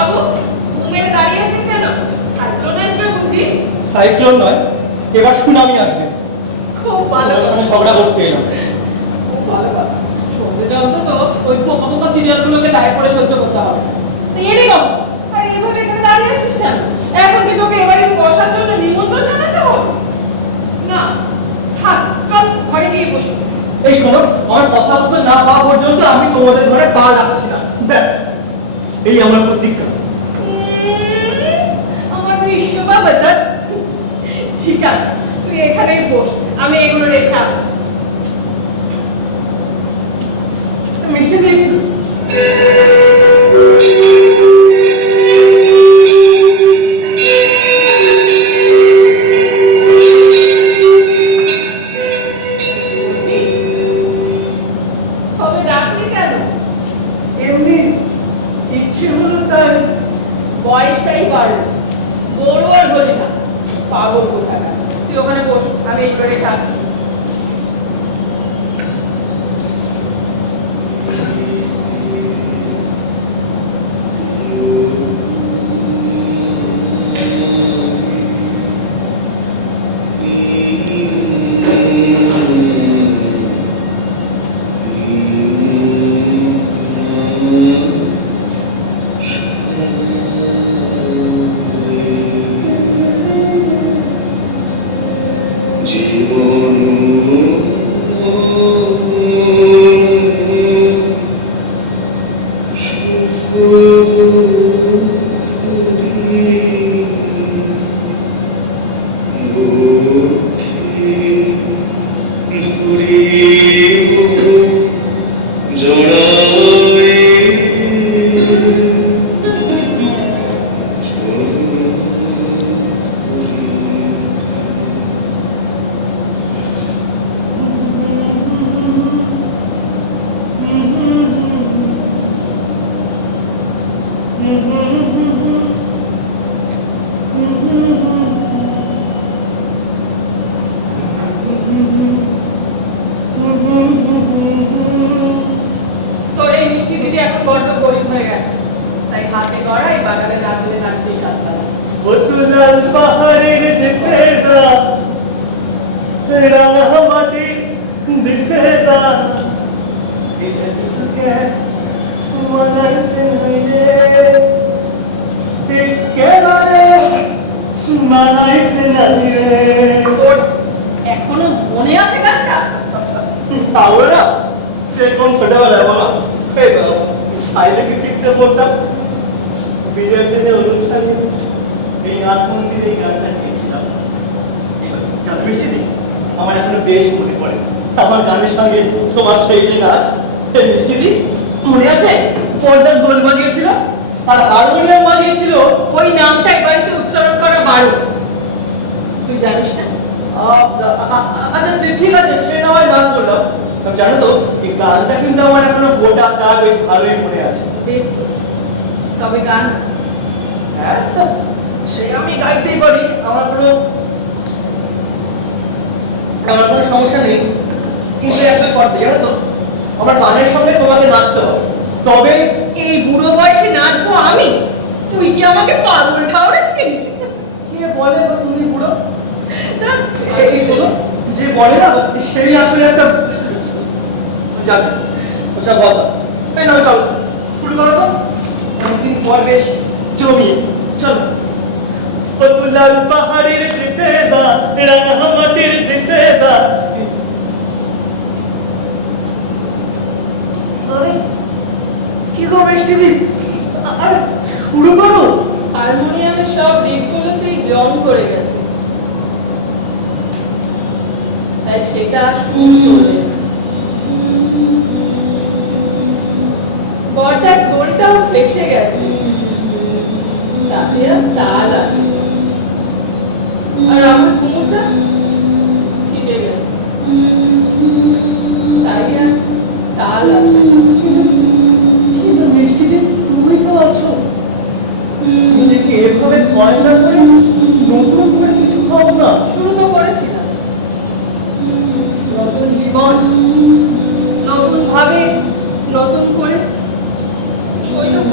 বাবু ঘুমের দাঁড়িয়ে আছেন কেন? সাইক্লোন আসবে বুঝি? সাইক্লোন নয়, এবার সুনামি আসবে। খুব ভালো সঙ্গে ঝগড়া করতে এলাম। খুব ভালো কথা। সন্ধ্যেটা অন্তত ওই পোকা পোকা সিরিয়ালগুলোকে দায় করে সহ্য করতে হবে। এলি বাবু, আর এইভাবে এখানে দাঁড়িয়ে আছিস কেন? এখন কি তোকে এবারে বসার জন্য নিমন্ত্রণ জানাতে হবে? না, থাক, চল ঘরে গিয়ে বসি। এই শোনো, আমার কথা উত্তর না পাওয়া পর্যন্ত আমি তোমাদের ঘরে পা রাখছি না। ব্যাস, এই আমার প্রতিজ্ঞা। আমার বিশ্ব বাবা যা। ঠিক আছে, তুই এখানেই বস, আমি এগুলো রেখে আসছি। মিষ্টি দিই। তবে ডাকলি কেন? এমনি ইচ্ছে হলো তাই। বয়সটাই বাড়লো, বড় আর হলি না, পাগল কোথাকার। তুই ওখানে বস, আমি এগুলো রেখে আসছি। তোর এই মিষ্টি দিদি এখন বড্ড গরিব হয়ে গেছে, তাই হাতে গড়াই বাগানে না দিলে নাড়তেই সাজা। লাল পাহাড়ের দেশে যা, রাঙা মাটির দেশে যা, মানাইছে নাই রে, একেবারে মানাইছে নাই রে। তোর এখনো মনে আছে গানটা? তাহলে না, সে কোন ছোটবেলায় বলো, এই বলো, আইলে কি শিখছে পড়তাম, বিয়ের দিনে অনুষ্ঠানে এই নাট মন্দিরে এই গানটা গিয়েছিলাম। জানো মিষ্টি দি, আমার এখনো বেশ মনে পড়ে আমার গানের সঙ্গে তোমার সেই যে নাচ। এই মিষ্টি দি, মনে আছে পর্দার গোল বাজিয়েছিল আর হারমোনিয়াম বাজিয়েছিল? ওই নামটা একবার একটু উচ্চারণ করা বারো, তুই জানিস না? আচ্ছা ঠিক আছে, সে না হয় নাম করলাম। জানো তো, এই গানটা কিন্তু আমার এখনো গোটাটা বেশ ভালোই মনে আছে। বেশ তো। তবে গান হ্যাঁ, তো সে আমি গাইতেই পারি, আমার কোনো সমস্যা নেই, কিন্তু একটা শর্ত, জানো তো, আমার গানের সঙ্গে তোমাকে নাচতে হবে, তবে। এই বুড়ো বয়সে নাচবো আমি? তুই কি আমাকে পাগল ঠাউরেছিস? কে বলে গো তুমি বুড়ো? এই শোনো, যে বলে না সেই আসলে একটা যাক, ওসব বল। এই না, চলো শুরু করো তো, অনেকদিন পর বেশ জমিয়ে। চলো। লাল পাহাড়ের দেশে যা, রাঙা মাটির দেশে যা। কি গো মিষ্টি দি, আরে শুরু করো। হারমোনিয়ামের সব রিডগুলোতেই জং করে গেছে, তাই সেটা শুরু করলে বড়টার দোলটাও ফেসে গেছে, তাতে আর তাল আসে না। আর আমার কুমোরটা ছিঁড়ে গেছে, তাই আর তাল আসে না। কিন্তু মিষ্টি দি, তুমি তো আছো, নিজেকে এভাবে ভয় না করে নতুন করে কিছু খাও না। শুরু তো করেছিলাম, নতুন জীবন, নতুন ভাবে, নতুন করে সৈন্য,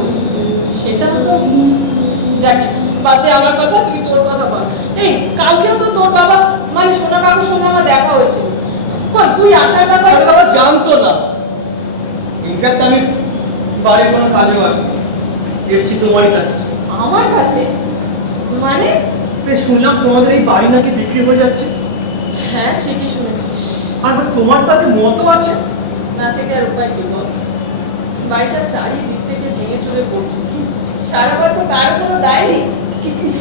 সেটা তো যাকে বাদে আমার কথা, তুই তোর কথা বল। এই কালকেও তো তোর বাবা মানে সোনা কাকুর সঙ্গে আমার দেখা হয়েছিল। কই তুই আসার ব্যাপারে? আরে বাবা জানতো না। ইনফ্যাক্ট আমি বাড়ি কোনো কাজেও আসিনি, এসছি তোমারই কাছে। আমার কাছে? মানে? শুনলাম তোমাদের এই বাড়ি নাকি বিক্রি হয়ে যাচ্ছে। হ্যাঁ ঠিকই শুনেছিস। আর তোমার তাতে মতো আছে? না থেকে আর উপায় কি বল? বাড়িটা চারিদিক থেকে ভেঙে চলে পড়ছে, সারাবার তো কারো কোনো দায় নেই।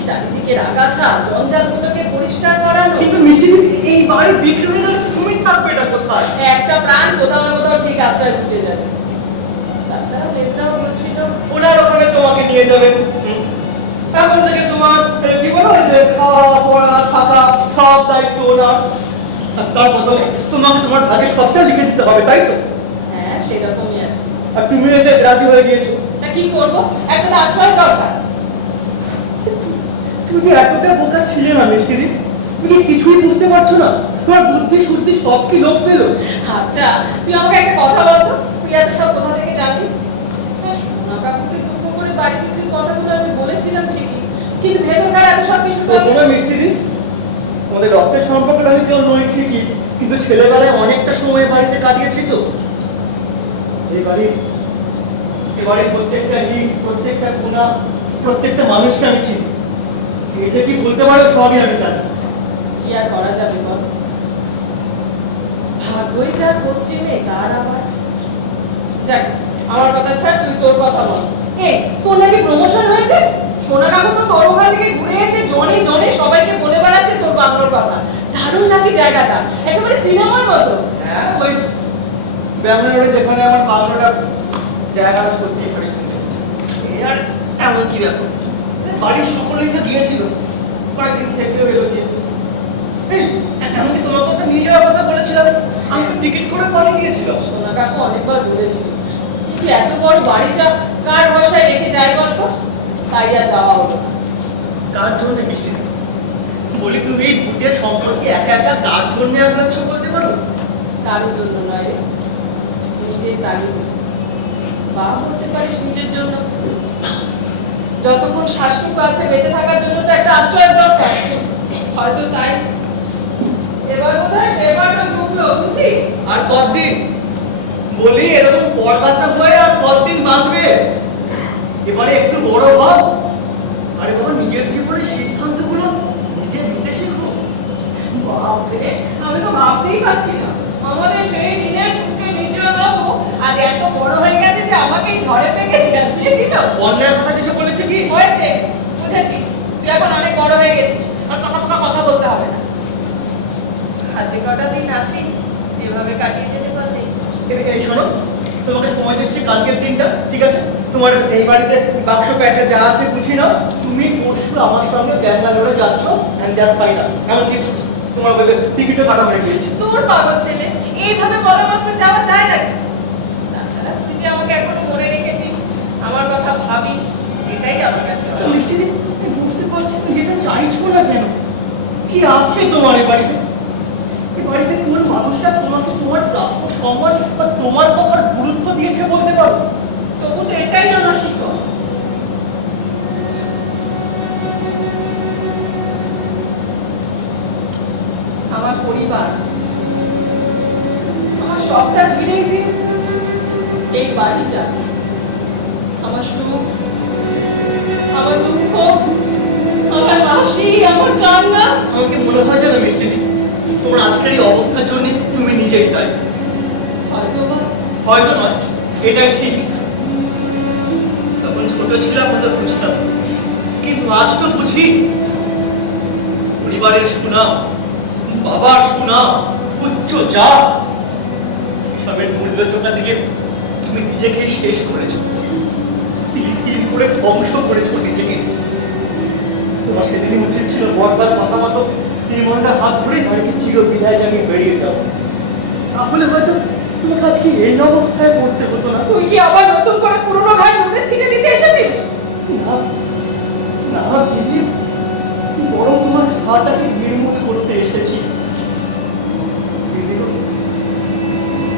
চারিদিকে আগাছা জঞ্জালগুলোকে পরিষ্কার করানো। কিন্তু মিষ্টি দিদি, এই বাড়ি বিক্রি হয়ে গেলে তুমি থাকবে এটা কোথায়? একটা প্রাণ কোথাও না কোথাও ঠিক আশ্রয় খুঁজে যাবে। তাছাড়া মেজদাও বলছিল ওনার ওখানে তোমাকে নিয়ে যাবে। এখন থেকে তোমার কি বলো যে খাওয়া পড়া থাকা সব দায়িত্ব ওনার। আর তার বদলে তোমাকে তোমার ভাগে সবটা লিখে দিতে হবে, তাই তো? হ্যাঁ সেরকমই আর কি। আর তুমি এতে রাজি হয়ে গিয়েছো। তা কি করবো, একটা তো আশ্রয় দরকার। তুমি কি এতটা বোকা ছিলে না মিষ্টি দি? তুমি কি কিছুই বুঝতে পারছো না? তোমার বুদ্ধি শুদ্ধি সব কি লোক পেলো? আচ্ছা তুই আমাকে একটা কথা বলতো, তুই এত সব কোথা থেকে জানলি? হ্যাঁ, সোনা কাকুকে দুঃখ করে বাড়ি বিক্রির কথাগুলো আমি বলেছিলাম ঠিকই, কিন্তু ভেতরকার এত সব কিছু তো আমি- কোনো মিষ্টি দি, আমাদের রক্তের সম্পর্কটা আমি কেউ নই ঠিকই, কিন্তু ছেলেবেলায় অনেকটা সময় বাড়িতে কাটিয়েছি তো। এই বাড়ির প্রত্যেকটা ইট, প্রত্যেকটা কোণা, প্রত্যেকটা মানুষকে আমি চিনি। এই যে কি বলতে পারো সবই আমি জানি। কি আর করা যাবে বল? ভাগ্যই যার পশ্চিমে তার আবার। যাক আমার কথা ছাড়, তুই তোর কথা বল। এই তোর নাকি প্রমোশন হয়েছে? সোনা কাকু তো তোর ওখান থেকে ঘুরে এসে জনে জনে সবাইকে বলে বেড়াচ্ছে তোর বাংলোর কথা। দারুণ নাকি জায়গাটা, একেবারে সিনেমার মতো। হ্যাঁ, ওই ব্যাঙ্গালোরে যেখানে আমার বাংলাটা জায়গাটা সত্যি সরি শুনতে। এই আর এমন কি ব্যাপার? বাড়ির সকলেই তো দিয়েছিল, কয়েকদিন থেকে এলো যে এই এমনকি তোমাকে তো নিয়ে যাওয়ার কথা বলেছিলাম, আমি তো টিকিট করে পালিয়ে গিয়েছিলাম। সোনা কাকু অনেকবার বলেছিল, কিন্তু এত বড় বাড়িটা কার বসায় রেখে যায় বলতো? তাই আর যাওয়া হলো না। কার জন্য মিষ্টি দি? বলি তুমি এই ভূতের সম্পর্কে একা একা কার জন্য আগ্রাচ্ছ বলতে পারো? কারোর জন্য নয়, নিজেই তাগিদ। বা বলতে পারিস নিজের জন্য। যতক্ষণ শ্বাসটুকু আছে বেঁচে থাকার জন্য তো একটা আশ্রয়ের দরকার। হয়তো তাই এবার বোধহয় সেবারটা ঢুকলো, বুঝলি? আর কতদিন? বলি এরকম পর বাচ্চা হয়ে আর কতদিন বাঁচবে? এবারে একটু বড় হও, আরে বাবা নিজের জীবনের সিদ্ধান্তগুলো নিজে নিতে শিখো। বাপরে, আমি তো ভাবতেই পারছি না আমাদের সেই দিনের পুত্রে নির্জয় বাবু আজ এত বড় হয়ে গেছে যে আমাকে এই ঝড়ে থেকে দিয়ে দিল। অন্যায় কথা কিছু বলেছে কি? হয়েছে, বুঝেছি। তুই এখন অনেক বড় হয়ে গেছিস, আর কথা বলতে হবে না। হাতে কটা দিন আছি, এভাবে কাটিয়ে যেতে পারলে। এই শোনো, তোমাকে সময় দিচ্ছি কালকের দিনটা, ঠিক আছে? তোমার এই বাড়িতে বাক্স প্যাটে যা আছে গুছিয়ে নাও। তুমি পরশু আমার সঙ্গে ব্যাঙ্গালোরে যাচ্ছ, এন্ড দ্যাটস ফাইনাল। এমনকি তোমার টিকিটও কাটা হয়ে গিয়েছে। তোর পাগল ছেলে, এইভাবে বলা মাত্র যাওয়া যায় নাকি? তাছাড়া তুই যে আমাকে এখনো মনে রেখেছিস, আমার কথা ভাবিস, এটাই আমার কাছে আচ্ছা মিষ্টি দি, আমি বুঝতে পারছি তুমি এটা চাইছো না কেন? কি আছে তোমার এই বাড়িতে? এই বাড়িতে কোন মানুষটা তোমাকে তোমার প্রাপ্য সম্মান বা তোমার কথার গুরুত্ব দিয়েছে বলতে পারো? তবু তো এটাই আমার শিক্ষক। আমার পরিবার, আমার সবটা ঘিরেই যে এই বাড়িটা। আমার সুখ, আমার দুঃখ, আমার হাসি, আমার কান্না। আমাকে মনে হয় যেন মিষ্টি দি, তোমার আজকের এই অবস্থার জন্য তুমি নিজেই দায়ী। হয়তো নয়, এটাই ঠিক। তখন ছোট ছিলাম হয়তো বুঝতাম, কিন্তু আজ তো বুঝি। পরিবারের সুনাম, বাবার সুনাম, উচ্চ জাত, এসবের মূল্য চোখা দিকে তুমি নিজেকে শেষ করেছো, তিল তিল করে ধ্বংস করেছো নিজেকে। তোমার সেদিনই উচিত ছিল বর্দার কথা মতো নির্মলতার হাত ধরে বাড়িকে চির বিদায় জানিয়ে বেরিয়ে যাও। তাহলে হয়তো তোমাকে আজকে এই অবস্থায় পড়তে হতো না। তুই কি আবার নতুন করে পুরনো ঘাই নুনে ছিনে দিতে এসেছিস? না না দিদি, বরং তোমার ঘাটাকে নির্মূল করতে এসেছি। দিদি,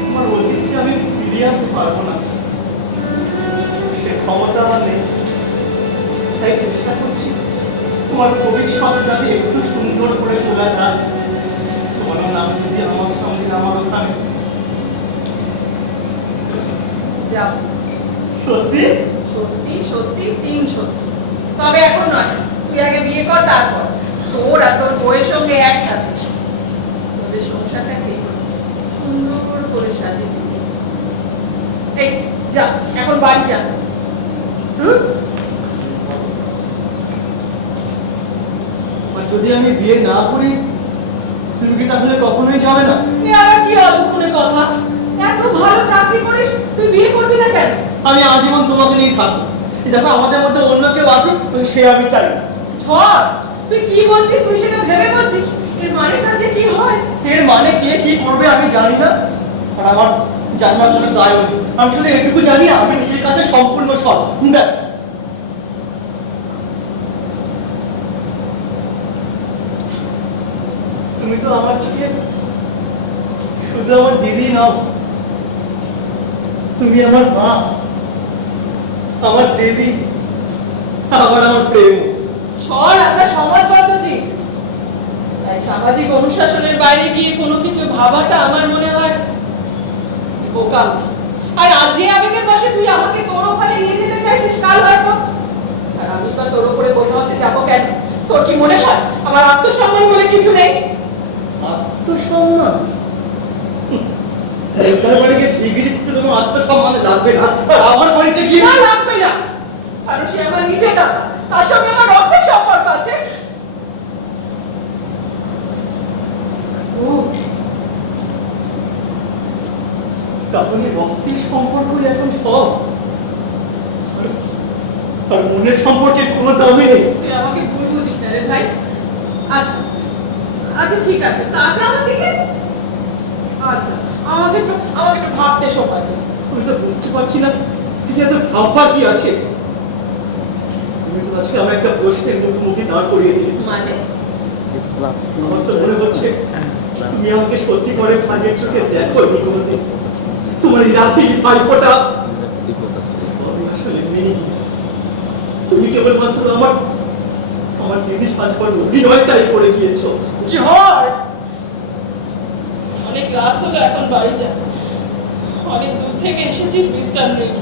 তোমার অতীতকে আমি ফিরিয়ে আনতে পারবো না, সে ক্ষমতা আমার নেই। তাই তাই চেষ্টা করছি তোমার ভবিষ্যৎ যাতে একটু সুন্দর করে তোলা যায়। তোমার নাম যদি আমার সঙ্গে আমার ওখানে যাও। সত্যি সত্যি সত্যি 3 সত্যি। তবে এখন নয়, তুই আগে বিয়ে কর, তারপর তোর আর তোর বউয়ের সঙ্গে একসাথে তোদের সংসারটাকে সুন্দর করে সাজিয়ে দিবি। এই যা, এখন বাড়ি যা। আর যদি আমি বিয়ে না করি তুমি কি তাহলে কখনোই যাবে না? এ আবার কি অলক্ষণে কথা? এত ভালো চাকরি করিস, তুই বিয়ে করবি না কেন? আমি আজীবন তোমাকে নিয়ে থাকবো। দেখো আমাদের মধ্যে অন্য কেউ আসুক সে আমি চাই না। ঝড়, তুই কি বলছিস? তুই সেটা ভেবে বলছিস? এর মানেটা যে কি হয়? এর মানে কে কি করবে আমি জানি না, আর আমার জানার কোনো দায়ও নেই। আমি শুধু এটুকু জানি আমি নিজের কাছে সম্পূর্ণ সৎ, ব্যাস। তুমি তো আমার চোখে শুধু আমার দিদি নাও, তুমি আমার মা, আমার দেবী, আমার প্রেম। ঝড়, আমরা সমাজবদ্ধ জীব, তাই সামাজিক অনুশাসনের বাইরে গিয়ে কোনো কিছু ভাবাটা আমার মনে হয় বোকামি। আর আজ যে আবেগের বশে তুই আমাকে তোর ওখানে নিয়ে যেতে চাইছিস, কাল হয়তো আর আমি বা তোর উপরে বোঝা হতে যাবো কেন? তোর কি মনে হয় আমার আত্মসম্মান বলে কিছু নেই? আত্মসম্মান? তার বাড়িতে ডিগ্রি দিতে তোমার আত্মসম্মান লাগবে না, আর আমার বাড়িতে গিয়ে না, লাগবে না, কারণ সে আমার নিজের দাদা, তার সঙ্গে আমার রক্তের সম্পর্ক আছে। ও, তাহলে রক্তের সম্পর্কই এখন সব, আর মনের সম্পর্কে কোনো দামই নেই। তুই আমাকে ভুল বুঝিস না রে ভাই। আচ্ছা আচ্ছা, ঠিক আছে, তাহলে আমাদেরকে আচ্ছা আমাকে একটু ভাবতে সময় দে। আমি তো বুঝতে পারছি না কিন্তু এত ভাববার কি আছে। তুমি তো আজকে আমার একটা প্রশ্নের মুখোমুখি দাঁড় করিয়ে দিলে। মানে আমার তো মনে হচ্ছে তুমি আমাকে সত্যি করে ভাইয়ের চোখে দেখো নি কোনোদিন। তোমার এই রাধি ভাইপোটা সবই আসলে মেয়ে। তুমি কেবলমাত্র আমার দিদি সাজবার অভিনয়টাই করে গিয়েছো। ঝড়, অনেক রাত হলো, এখন বাড়ি যা। অনেক দূর থেকে এসেছিস বিশ্রাম নিয়ে।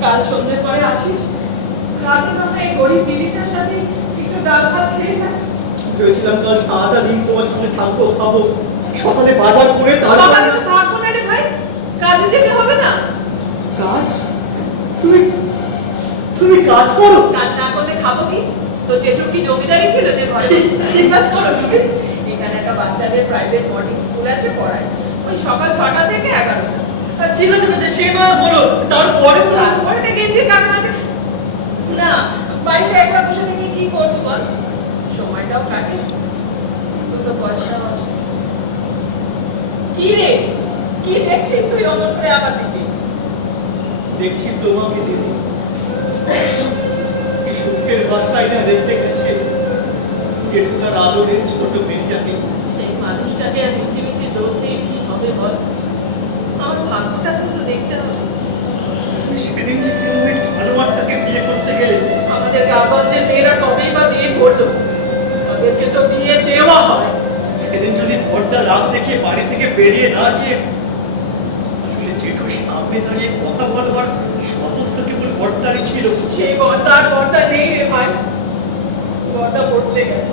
কাল সন্ধ্যের পরে আসিস, রাতে না হয় এই গরিব দিদিটার সাথে একটু ডাল ভাত খেয়ে যাস। ভেবেছিলাম কাল সারাটা দিন তোমার সঙ্গে থাকবো, খাবো, সকালে বাজার করে সকালে তারপর তো থাকবো না রে ভাই, কাজে যেতে হবে না? কাজ। তুমি কাজ করো? কাজ না করলে খাবো কি? তো যেটুকু কি জমিদারি ছিল যে ঘরে? কি কাজ করো তুমি? এখানে একটা বাচ্চাদের প্রাইভেট বোর্ডিং স্কুল আছে, পড়ায় ওই সকাল 6টা থেকে 11টা। ঠিক আছে সে না বলো, তারপরে তো তারপরে গেঞ্জির কাকড়াতে না, বাড়িতে একবার বসে থেকে কি করবো বল? সময়টাও কাটে, দুটো পয়সা আসে। কি রে, কি দেখছিস তুই অমন করে আমার দিকে? দেখছি তোমাকে দিদি এই সুখের বাসাটা দেখতে গেছে, যেটুকার আদরের ছোট মেয়েটাকে। সেই মানুষটাকে আর মিছি মিছি দোষ দিয়ে কি হবে বল? আমার ভাগ্যটা তো দেখতে হবে। সেদিন যে কেউ ওই জানোয়ারটাকে বিয়ে করতে গেলে আমাদের গ্রামগঞ্জের মেয়েরা কবেই বা বিয়ে করলো? ওদেরকে তো বিয়ে দেওয়া হয়। সেদিন যদি পর্দা রাত দেখে বাড়ি থেকে বেরিয়ে না গিয়ে আসলে জেঠু সামনে দাঁড়িয়ে কথা বলবার সমস্ত কেবল পর্দারই ছিল। সেই পর্দা নেই রে ভাই, পর্দা পড়তে গেছে।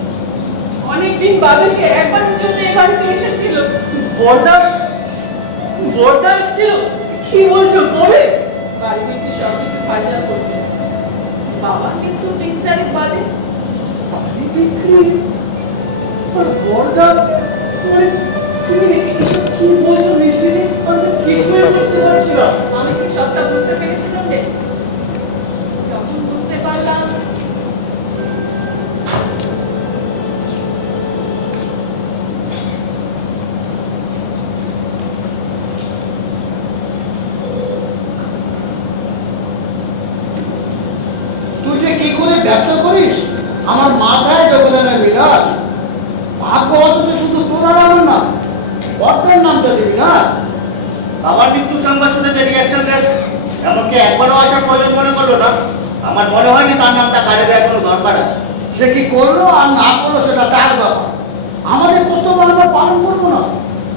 অনেকদিন বাদে সে একবারের জন্য এ বাড়িতে এসেছিল। পর্দা এসেছিল? কি বলছো? কবে? বাড়ি থেকে সবকিছু ফাইনাল করতে বাবা কিন্তু 3-4 বাদে। বাড়ি বিক্রি আর পর্দা, মানে তুমি এসব কি বলছো নিশ্চিত? আমি তো কিছুই বুঝতে পারছি না। আমি কি সবটা বুঝতে পেরেছিলাম রে? যখন বুঝতে পারলাম তুই যে কি করে ব্যবসা করিস আমার মাথায় ঢোকে না বিলাস। ভাগ্য অথচ শুধু তোরা নাম না, অর্থের নামটা দিবি না। বাবার মৃত্যু সংবাদ শুনে যে রিয়াকশন দেশ, এমনকি একবারও আসার প্রয়োজন মনে করলো না। আমার মনে হয়নি তার নামটা কাটে দেওয়ার কোনো দরকার আছে। সে কি করলো আর না করলো সেটা তার ব্যাপার, আমাদের কর্তব্য আমরা পালন করবো না?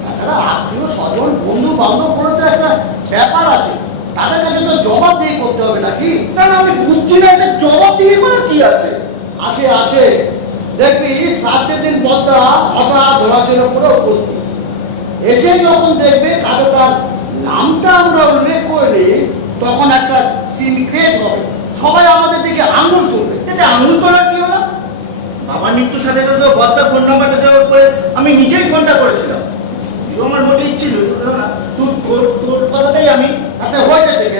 তাছাড়া আত্মীয় স্বজন বন্ধু বান্ধব বলে তো একটা ব্যাপার আছে, তাদের কাছে তো জবাবদিহি করতে হবে নাকি? না না, আমি বুঝছি না এটা জবাবদিহি করার কি আছে। আছে আছে, দেখবি শ্রাদ্ধের দিন বদ্দা হঠাৎ ধরাচের উপরে উপস্থিত এসে যখন দেখবে কারো তার নামটা আমরা উল্লেখ করলে তখন একটা সিনক্রেট হবে, সবাই আমাদের দিকে আঙুল তুলবে। এটা আঙুল তোলার কি হলো? বাবার মৃত্যুর সাথে সাথে বদ্দার ফোন নাম্বারটা যাওয়ার পরে আমি নিজেই ফোনটা করেছিলাম। যদিও আমার মোটে ইচ্ছিল না, তোর তোর কথাটাই আমি। তাতে হয়েছে থেকে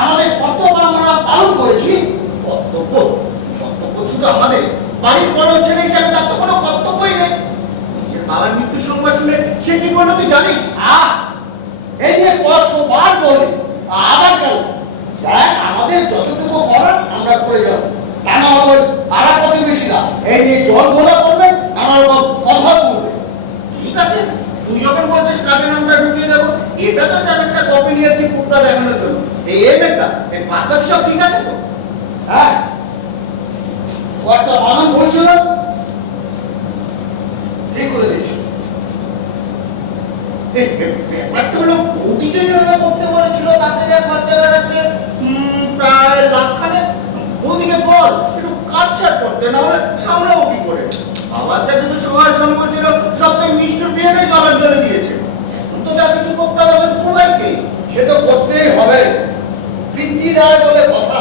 আমাদের কর্তব্য আমরা পালন করেছি। কর্তব্য কর্তব্য শুধু আমাদের বাড়ির বড় ছেলে হিসাবে তার তো কোনো কর্তব্যই নেই। নিজের বাবার মৃত্যুর সংবাদ শুনে সে কি বললো তুই জানিস? এই নিয়ে কয়েকশো বার বলি, আবার কেন? দেখ, আমাদের যতটুকু করার আমরা করে যাবো, তা না হলে পাড়া প্রতিবেশীরা এই নিয়ে জল ঘোলা করবে, নানা রকম কথা বলবে। ঠিক আছে, তুই যখন বলছিস কাকে নামটা ঢুকিয়ে দেবো, এটা তো স্যার একটা কপি নিয়ে এসেছি পুটটা দেখানোর জন্য। এই এমএসটা এই বাদ সব ঠিক আছে তো? হ্যাঁ, ও একটা বানান বলছিল, ঠিক করে দিয়েছি। ব্যাপারটা হলো বৌদি যে যেভাবে করতে বলেছিল তাতে যা খরচা দাঁড়াচ্ছে প্রায় লাখখানেক। বৌদিকে বল একটু কাটছাট করতে, না হলে সামলাবো কি করে? বাবার যা কিছু সহায় সম্পদ ছিল সব তো মিষ্টির বিয়েতে জলের জলে দিয়েছে। এখন তো যা কিছু করতে হবে সবাইকে। সে তো করতেই হবে, বৃত্তি দেয় বলে কথা।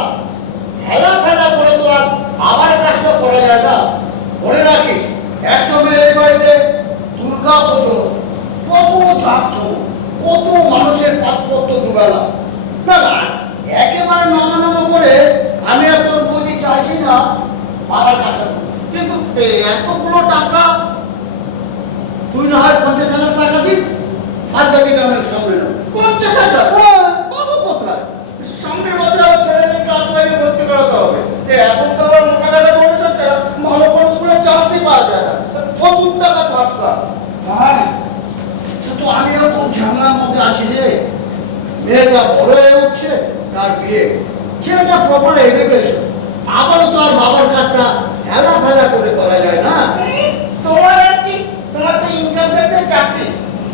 হেলা ফেলা করে তো আর আবার কাজটা করা যায় না। মনে রাখিস, একসময় এই বাড়িতে দুর্গা পুজো, কত ঝাঁকঝমক, কত মানুষের পাতপত্র দুবেলা। না না, একেবারে নামানামা করে আমি আর তোর বৌদি চাইছি না আবার কাজটা করতে। কিন্তু এতগুলো টাকা তুই না হয় 50,000 টাকা দিস, আর বাকিটা আমি সামলে নেবো। 50,000 কত কোথায়? সামনের বছর আবার ছেলে মেয়ে ক্লাস 5-এ ভর্তি করাতে হবে। এখন তো আবার মোটা টাকা পয়সা ছাড়া ভালো কোন স্কুলে চান্সই পাওয়া যায় না। প্রচুর টাকা থাকা। হ্যাঁ, সে তো আমি খুব ঝামেলার মধ্যে আছি রে। মেয়েটা বড় হয়ে উঠছে, তার বিয়ে, ছেলেটা প্রপার এডুকেশন, আবারও তো আর বাবার কাজটা হেলা ফেলা করে করা যায় না। তোমার আর কি, তোমার তো ইনকাম ট্যাক্সের চাকরি,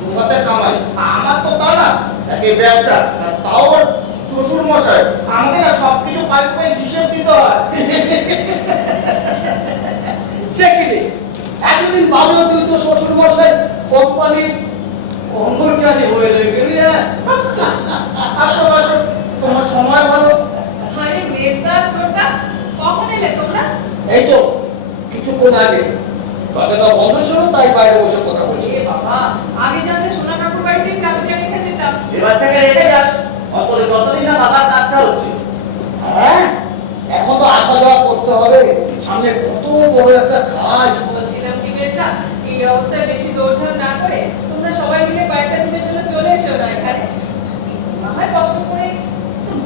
দুহাতে কামাই। আমার তো তা না, একে ব্যবসা, আর তাও আবার শ্বশুর মশাই। আমাকে না সবকিছু পাই পাই হিসেব দিতে হয়। সে কি রে, এতদিন বাদেও তুই তো শ্বশুর মশাই কোম্পানির কর্মচারী হয়ে রয়ে গেলি। আসো আসো, তোমার সময় ভালো। আরে মেয়েটা ছোটা, কখন এলে তোমরা? এই তো কিছুক্ষণ আগে কথাটা বন্ধ ছিল, তাই বাইরে বসে কথা বলছি। এ বাবা, আগে জানলে সোনা কাকুর বাড়িতে চাবিটা রেখে যেতাম। এবার থেকে রেখে যাস, অত যতদিন না বাবার কাজটা হচ্ছে। হ্যাঁ, এখন তো আসা যাওয়া করতে হবে, সামনে কত বড় একটা কাজ। বলছিলাম কি মেয়েটা, এই অবস্থায় বেশি দৌড়ঝাঁপ না করে তোমরা সবাই মিলে কয়েকটা দিনের জন্য চলে এসো না এখানে। না হয় কষ্ট করে।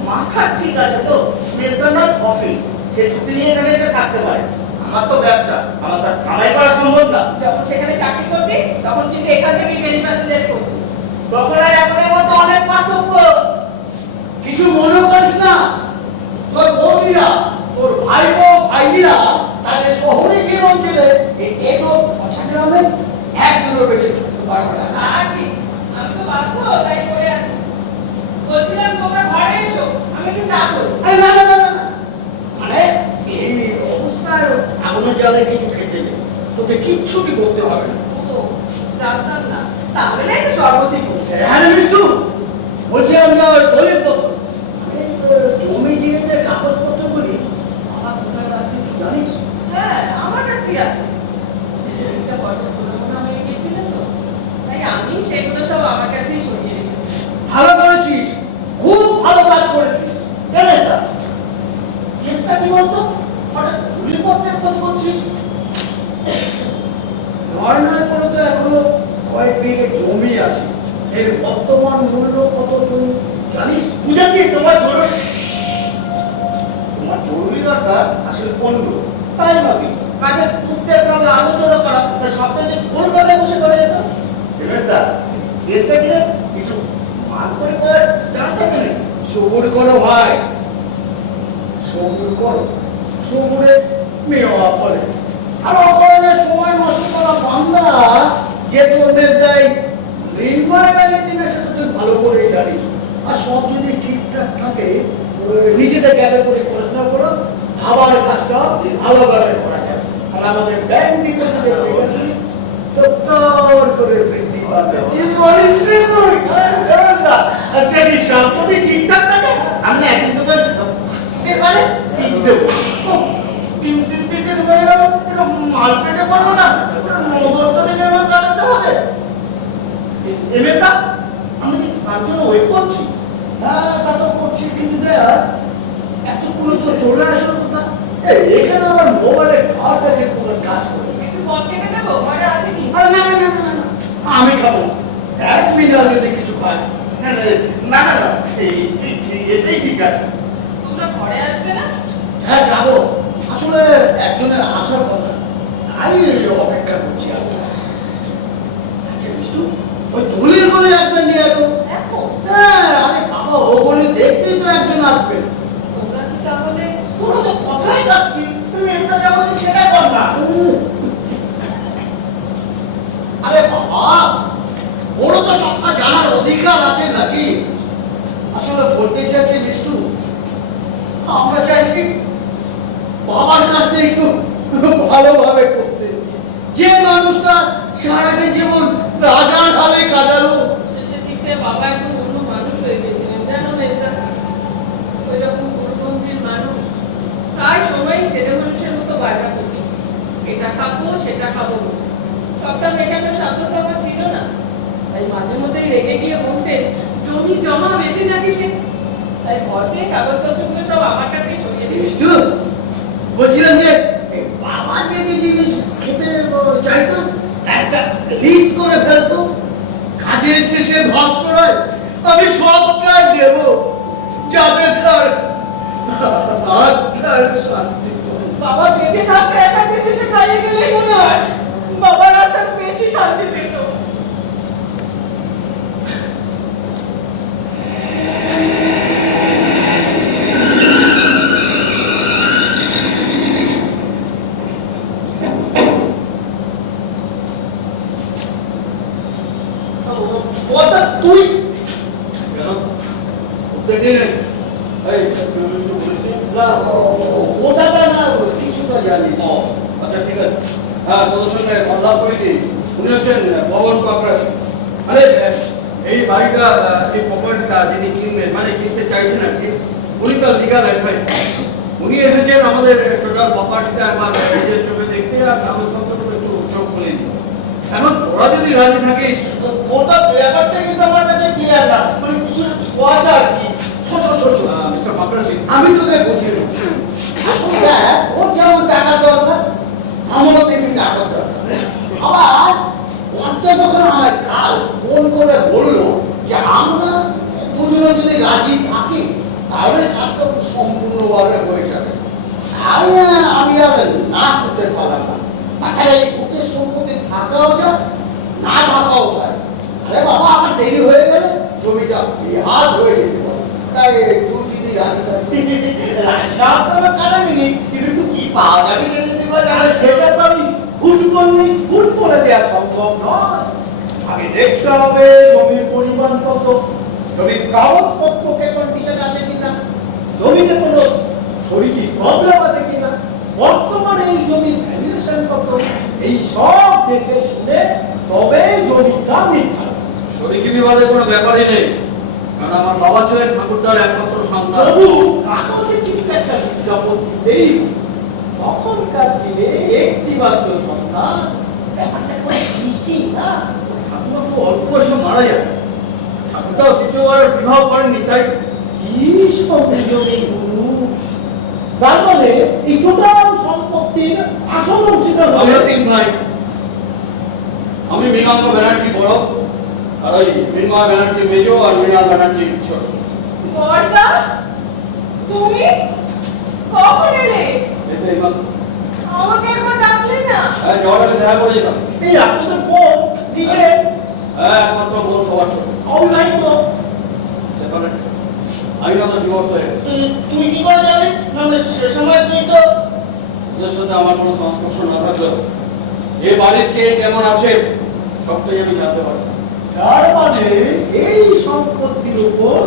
মাথা ঠিক আছে তো, বেতনের অফিস, সে ছুটি নিয়ে এখানে এসে থাকতে পারে। আমার তো ব্যবসা, আমার তো কামাই করা সম্ভব না। যখন সেখানে চাকরি করতি তখন কিন্তু এখান থেকে ডেলি প্যাসেঞ্জার করতি। তখন আর এখনের মধ্যে অনেক পার্থক্য। কিছু মনে করিস না, তোর বৌদিরা, তোর ভাইরা তাদের শহরে গিয়ে অঞ্চলে এই তো গ্রামে একদিনও বেশি থাকতে পারবে না। আর ঠিক, আমি তো বাধ্য তাই করে আছি। বলছিলাম তোমরা ঘরে এসো, আমি একটু চা করবো। আরে না না না না, মানে এই অবস্থায় আগুনের জলে কিছু খেতে নেই, তোকে কিচ্ছুটি করতে হবে না। ও, জানতাম না। তাহলে না একটু শরবতই করবো। হ্যাঁ রে বিষ্টু, বলছি আমরা দলিলপত্র, জমি জিনিসের কাগজপত্রগুলি আমার কোথায় রাখবি তুই জানিস? হ্যাঁ, আমার কাছেই আছে। শেষের দিকটা বড্ড পুরোনো হয়ে গিয়েছিল তো, তাই আমি সেগুলো সব আমার কাছেই সরিয়ে রেখেছি। ভালো করেছিস, খুব ভালো কাজ করেছিস। কেন এটা? কেসটা কি বলতো? হঠাৎ দলিলপত্রের খোঁজ করছিস? নর্মাল করে তো এখনো কয়েক বিঘে জমি আছে, এর বর্তমান মূল্য কত তুই জানিস? বুঝেছি, তোমার জরুরি দরকার আসলে পণ্য। তাই ভাবি কাজের খুঁজতে হবে, আলোচনা করা, সবটা যে কলকাতায় বসে করে যেত। দেশটা কিনে কিছু মাল করে পাওয়ার চান্স আছে নাকি? সবুর করো ভাই, সবুর করো, সবুরে মেওয়া ফলে। আর অকারণে সময় নষ্ট করা বান্দা যে তোর বেশ দেয় নির্ময়ের সাথে তুই ভালো করেই জানিস। আর সব যদি ঠিকঠাক থাকে নিজেদের গ্যাপে করে পড়াশোনা করো, আবার কাজটা ভালোভাবে করা যায়। আর আমাদের ব্যাংক ডিপোজিটের করে বৃদ্ধি পাবে। কি বলিস রে তুই? ব্যবস্থা দেখি সব যদি ঠিকঠাক থাকে আমি একদিন তোকে সেবারে টিচ দেবো। 3 দিন হয়ে গেল, এটা মাল পেটে পারবো না, 9-10টা দিন আমার কাটাতে হবে। এমএসা আমি কি তার জন্য ওয়েট করছি? হ্যাঁ, তা তো করছি, কিন্তু দেখ এতগুলো তো চলে আসলো কথা। এখানে আমার মোবাইলে খাওয়াটাকে কোনো কাজ করে। একটু বল কেটে দেবো, ঘরে আছে কি? আরে না না না না না, আমি খাবো না। 1 মিনিট যদি কিছু খাই। না না না না, এটাই ঠিক আছে। তোমরা ঘরে আসবে না? হ্যাঁ যাবো, আসলে একজনের আসার কথা, তাই অপেক্ষা করছি। আচ্ছা বিষ্ণু, ওই দলিল বলে একজন নিয়ে এলো। এখন হ্যাঁ, আরে বাবা, ও বলে দেখতেই তো একজন আসবে। তোমরা কি তাহলে তোরা তো কথাই যাচ্ছি, তুমি এটা যা বলছিস সেটাই কর না। আরে বাবা, ওরও তো সবটা জানার অধিকার আছে নাকি? আসলে বলতে চাইছি বিষ্ণু, আমরা চাইছি বাবার কাজটা একটু ভালোভাবে করতে। যে মানুষটা সারাটা জীবন রাজার হালে কাটালো, শেষের দিকে বাবা একটু অন্য মানুষ হয়ে গেছিলেন, জানো মেজদা? ওই রকম গুরুগম্ভীর মানুষ প্রায় সময় ছেলে মানুষের মতো বায়না করতো, এটা খাবো সেটা খাবো না। সবটা মেটানোর সাধ্যতা আমার ছিল না, তাই মাঝে মধ্যেই রেগে গিয়ে বলতেন জমি জমা বেঁচে নাকি সে। তাই ঘর দিয়ে কাগজপত্রগুলো সব আমার কাছেই সরিয়ে দিয়েছে। বিষ্ণু বলছিলাম যে এই বাবা যদি জিনিস খেতে চাইতো একটা লিস্ট করে ফেলতো, কাজের শেষে ভাত ছড়ায় আমি সবটাই দেব, যাতে তার আত্মার শান্তি পায়। বাবা বেঁচে থাকতে একা থেকে সে খাইয়ে গেলেই মনে হয় বাবার আর তার বেশি শান্তি পেত। বলটা তুই কেন? দেখি নেই। এই, তুই কিছু বলিসনি? না, কোথাটা না কিছুটা জানিস। ও, আচ্ছা ঠিক আছে। হ্যাঁ, তোদের সঙ্গে কথা বলে দিই। উনি হচ্ছেন পবন কাকরাজ। আরে এই বাড়িটা, এই প্রপার্টিটা যিনি কিনবেন, মানে কিনতে চাইছেন আর কি, উনি তার লিগাল অ্যাডভাইস। উনি এসেছেন আমাদের টোটাল প্রপার্টিটা একবার নিজের চোখে দেখতে আর কাগজপত্রগুলো একটু চোখ খুলে নিতে। এখন তোরা যদি রাজি থাকিস, ওটা ব্যাপারটা কিন্তু আমার কাছে ক্লিয়ার না, মানে কিছু ধোঁয়াশা আর কি। ছোট মিস্টার কাকরাজ, আমি তোকে বুঝিয়ে দিচ্ছি। আসলে দেখ, ওর যেমন টাকা দরকার, আমারও তেমনি টাকা দরকার। আবার ওরটা যখন আমার কাল ফোন করে বললো যে আমরা দুজনে যদি রাজি থাকি তাহলে কাজটা সম্পূর্ণভাবে হয়ে যাবে, তাই আমি আর না করতে পারলাম না। তাছাড়া এই ভূতের সম্পত্তি থাকাও যায়, না থাকাও যায়। আরে বাবা, আমার দেরি হয়ে গেলে জমিটা বিহার হয়ে যেতে পারে। তাই তুই যদি রাজি থাকি, রাজি না হওয়ার কারণ নেই, কিন্তু তুই কি পাওয়া যাবে সেটা তুই বল। আরে সেটা তো আমি হুট করলেই হুট করে দেওয়া সম্ভব নয়। আগে দেখতে হবে জমির পরিমাণ কত, জমির কাগজপত্র কে কন্ডিশন আছে কিনা, জমিতে কোনো শরীরী প্রবলেম আছে কিনা, বর্তমানে এই জমির ভ্যালুয়েশন কত, এই সব দেখে শুনে তবে জমির দাম নির্ধারণ। শরীরী বিবাদের কোনো ব্যাপারই নেই, কারণ আমার বাবা ছিলেন ঠাকুরদার একমাত্র সন্তান। কাগজে কিন্তু একটা বিজ্ঞাপন দিলেই তখনকার দিনে একটি মাত্র সন্তান, ব্যাপারটা কোনো বেশি না। ঠাকুমা খুব অল্প বয়সে মারা যায়, ঠাকুরদাও দ্বিতীয়বার বিবাহ করেননি, তাই কি সব নিয়মে ঘুষ। তার মানে এই টোটাল সম্পত্তির আসল অংশীদার আমরা 3 ভাই। আমি মৃণাঙ্গ ব্যানার্জি বড়, আর ওই মৃন্ময় ব্যানার্জি মেজ, আর মৃণাল ব্যানার্জি ছোট। বড়দা, তুমি কখন এলে? এতে এবার আমাকে একবার ডাকলে না? হ্যাঁ, যাওয়ার আগে দেখা করে যেতাম। এই আপনাদের বোন নিজে হ্যাঁ, একমাত্র বোন সবার ছোট, অবিবাহিত, সেপারেট। আইন আমাদের ডিভোর্স হয়ে গেছে। তুই কি করে জানিস? না মানে সে সময় তুই তো ওদের সাথে আমার কোনো সংস্পর্শ না থাকলেও এ বাড়ির কে কেমন আছে সবটাই আমি জানতে পারি। তার মানে এই সম্পত্তির উপর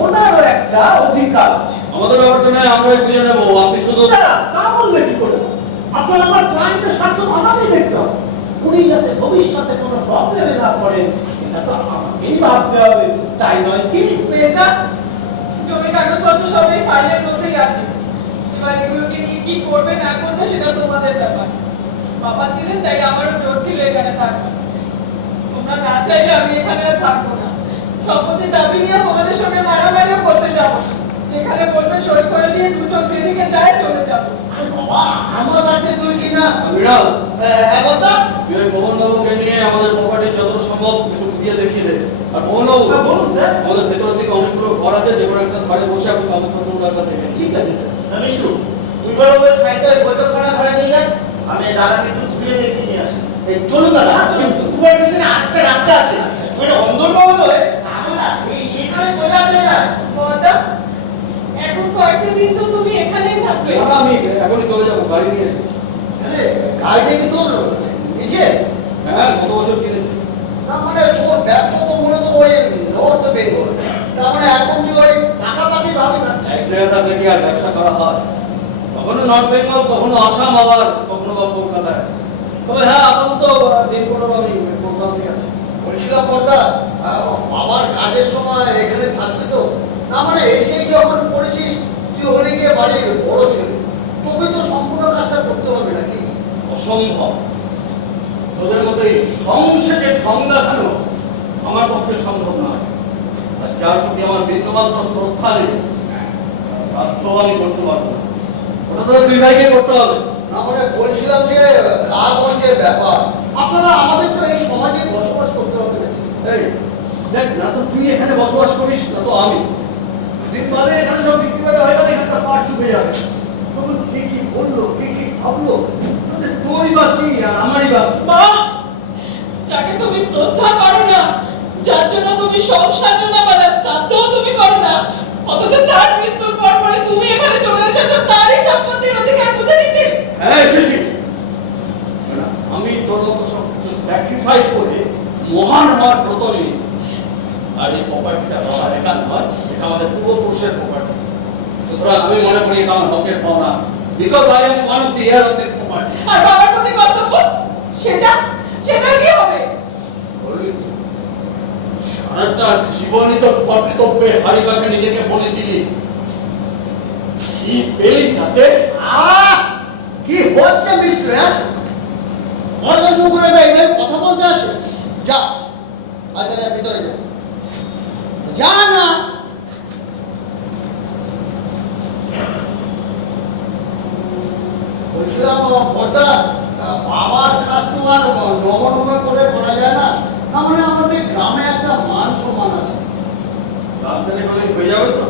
ওনারও একটা অধিকার আছে। আমাদের ব্যাপারটা নয়, আমরাই বুঝে নেবো, আপনি শুধু না, তা বললে কি করে? আপনার আমার ক্লায়েন্টের স্বার্থ আমাকেই দেখতে হবে। উনি যাতে ভবিষ্যতে কোনো প্রবলেমে না পড়েন সেটা তো আমাকেই ভাবতে হবে, তাই নয় কি? মেয়েটা জমি কাগজপত্র সব এই ফাইলের মধ্যেই আছে। এবার এগুলোকে নিয়ে কি করবে না করবে সেটা তোমাদের ব্যাপার। বাবা ছিলেন তাই আমারও জোর ছিল এখানে থাকবার। তোমরা না চাইলে আমি এখানে আর থাকবো না। সম্পত্তির দাবি নিয়ে তোমাদের সঙ্গে মারামারিও করতে যাবো না। যেখানে বলবে সই করে দিয়ে দু চোখ যেদিকে যায় চলে যাবো। আরে বাবা, আমার কাছে তুই কি না? বিড়াল হ্যাঁ কথা? তুই ওই মোহনবাবুকে নিয়ে আমাদের প্রপার্টি যত সম্ভব একটু দিয়ে দেখিয়ে দে। আর মোহনবাবু, হ্যাঁ, বলুন স্যার। আমাদের ভেতর থেকে অনেকগুলো ঘর আছে, যে কোনো একটা ঘরে বসে আপনি কাগজপত্র দরকার দেখেন। ঠিক আছে স্যার। মিশু তুই বড় ওই ফাইলটা বৈঠকখানা ঘরে নিয়ে যা, আমি দাদাকে একটু ধুয়ে রেখে নিয়ে আসি। এই চলুন দাদা, চলুন। তোমার কাছে না আরেকটা রাস্তা আছে, ওটা অন্দরমহল হয়ে আমরা এই এখানে চলে আসে না। বড়দা, এখন কয়েকটা দিন তো তুমি এখানেই থাকবে। না, আমি এখনই চলে যাবো, গাড়ি নিয়ে এসে। আরে গাড়িটা কি তোর নিজে? হ্যাঁ, গত বছর কিনেছি। তার মানে তোর ব্যবসা তো মূলত ওই নর্থ বেঙ্গল। তার মানে এখন তুই ওই পাকাপাকি ভাবে থাকছিস। এক জায়গায় থাকলে কি আর ব্যবসা করা হয়? কখনো নর্থ বেঙ্গল, কখনো আসাম, আবার কখনো বা কলকাতায়। তবে হ্যাঁ, আপাতত দিন 15 আমি কলকাতায় আছি। বলছিলাম কথা, আমার কাজের সময় এখানে থাকবে তো? না মানে এসেই যখন পড়েছিস তুই ওখানে গিয়ে বাড়ির বড় ছেলে, তোকে তো সম্পূর্ণ কাজটা করতে হবে নাকি? অসম্ভব। তোদের মতো এই সংসদে ঢং দেখানো আমার পক্ষে সম্ভব নয়। আর যার প্রতি আমার বিন্দুমাত্র শ্রদ্ধা নেই, শ্রাদ্ধ আমি করতে পারবো না। ওটা তোদের দুই ভাইকে করতে হবে। না মানে বলছিলাম যে গা-গঞ্জের ব্যাপার, আপনারা আমাদের তো এই সমাজে বসবাস করতে হবে নাকি? এই দেখ, না তো তুই এখানে বসবাস করিস, না তো আমি। দিন বাদে এখানে সব বিক্রি করে হয়ে গেলে এখানটা পাট চুপে যাবে। তখন কে কি বললো, কে কি ভাবলো, তাদের তোরই বা কি আর আমারই বা কি? মা, যাকে তুমি শ্রদ্ধা করো না, যার জন্য তুমি সব সাজো না বা যার শ্রাদ্ধও তুমি করো না, অথচ তার মৃত্যুর পর পরে তুমি এখানে চলে এসেছো তারই সম্পত্তির অধিকার বুঝে নিতে। হ্যাঁ, এসেছি। না, আমি তোর মতো সব কিছু স্যাক্রিফাইস করে মহান হওয়ার ব্রত নিই। আর এই প্রপার্টিটা বাবার একা নয়, এটা আমাদের পূর্বপুরুষের প্রপার্টি। সুতরাং আমি মনে করি এটা আমার হকের পাওনা, because I am one of the heir of this property. আর বাবার প্রতি কর্তব্য, সেটা সেটা কি হবে? সারাটা জীবনই তো কর্তব্যে হারি কাছে নিজেকে বলে দিলি, কি পেলি তাতে? কি হচ্ছে মিস্টার? হ্যাঁ, মর্দার মুখে এইভাবে কথা বলতে আসে? যা, আচ্ছা যা, ভিতরে যা, যা না। বলছিলাম কথা, বাবার কাজ তো আর নমনমন করে করা যায় না। না মানে আমাদের গ্রামে একটা মান সম্মান আছে। রাজধানী বলে হয়ে যাবে তো?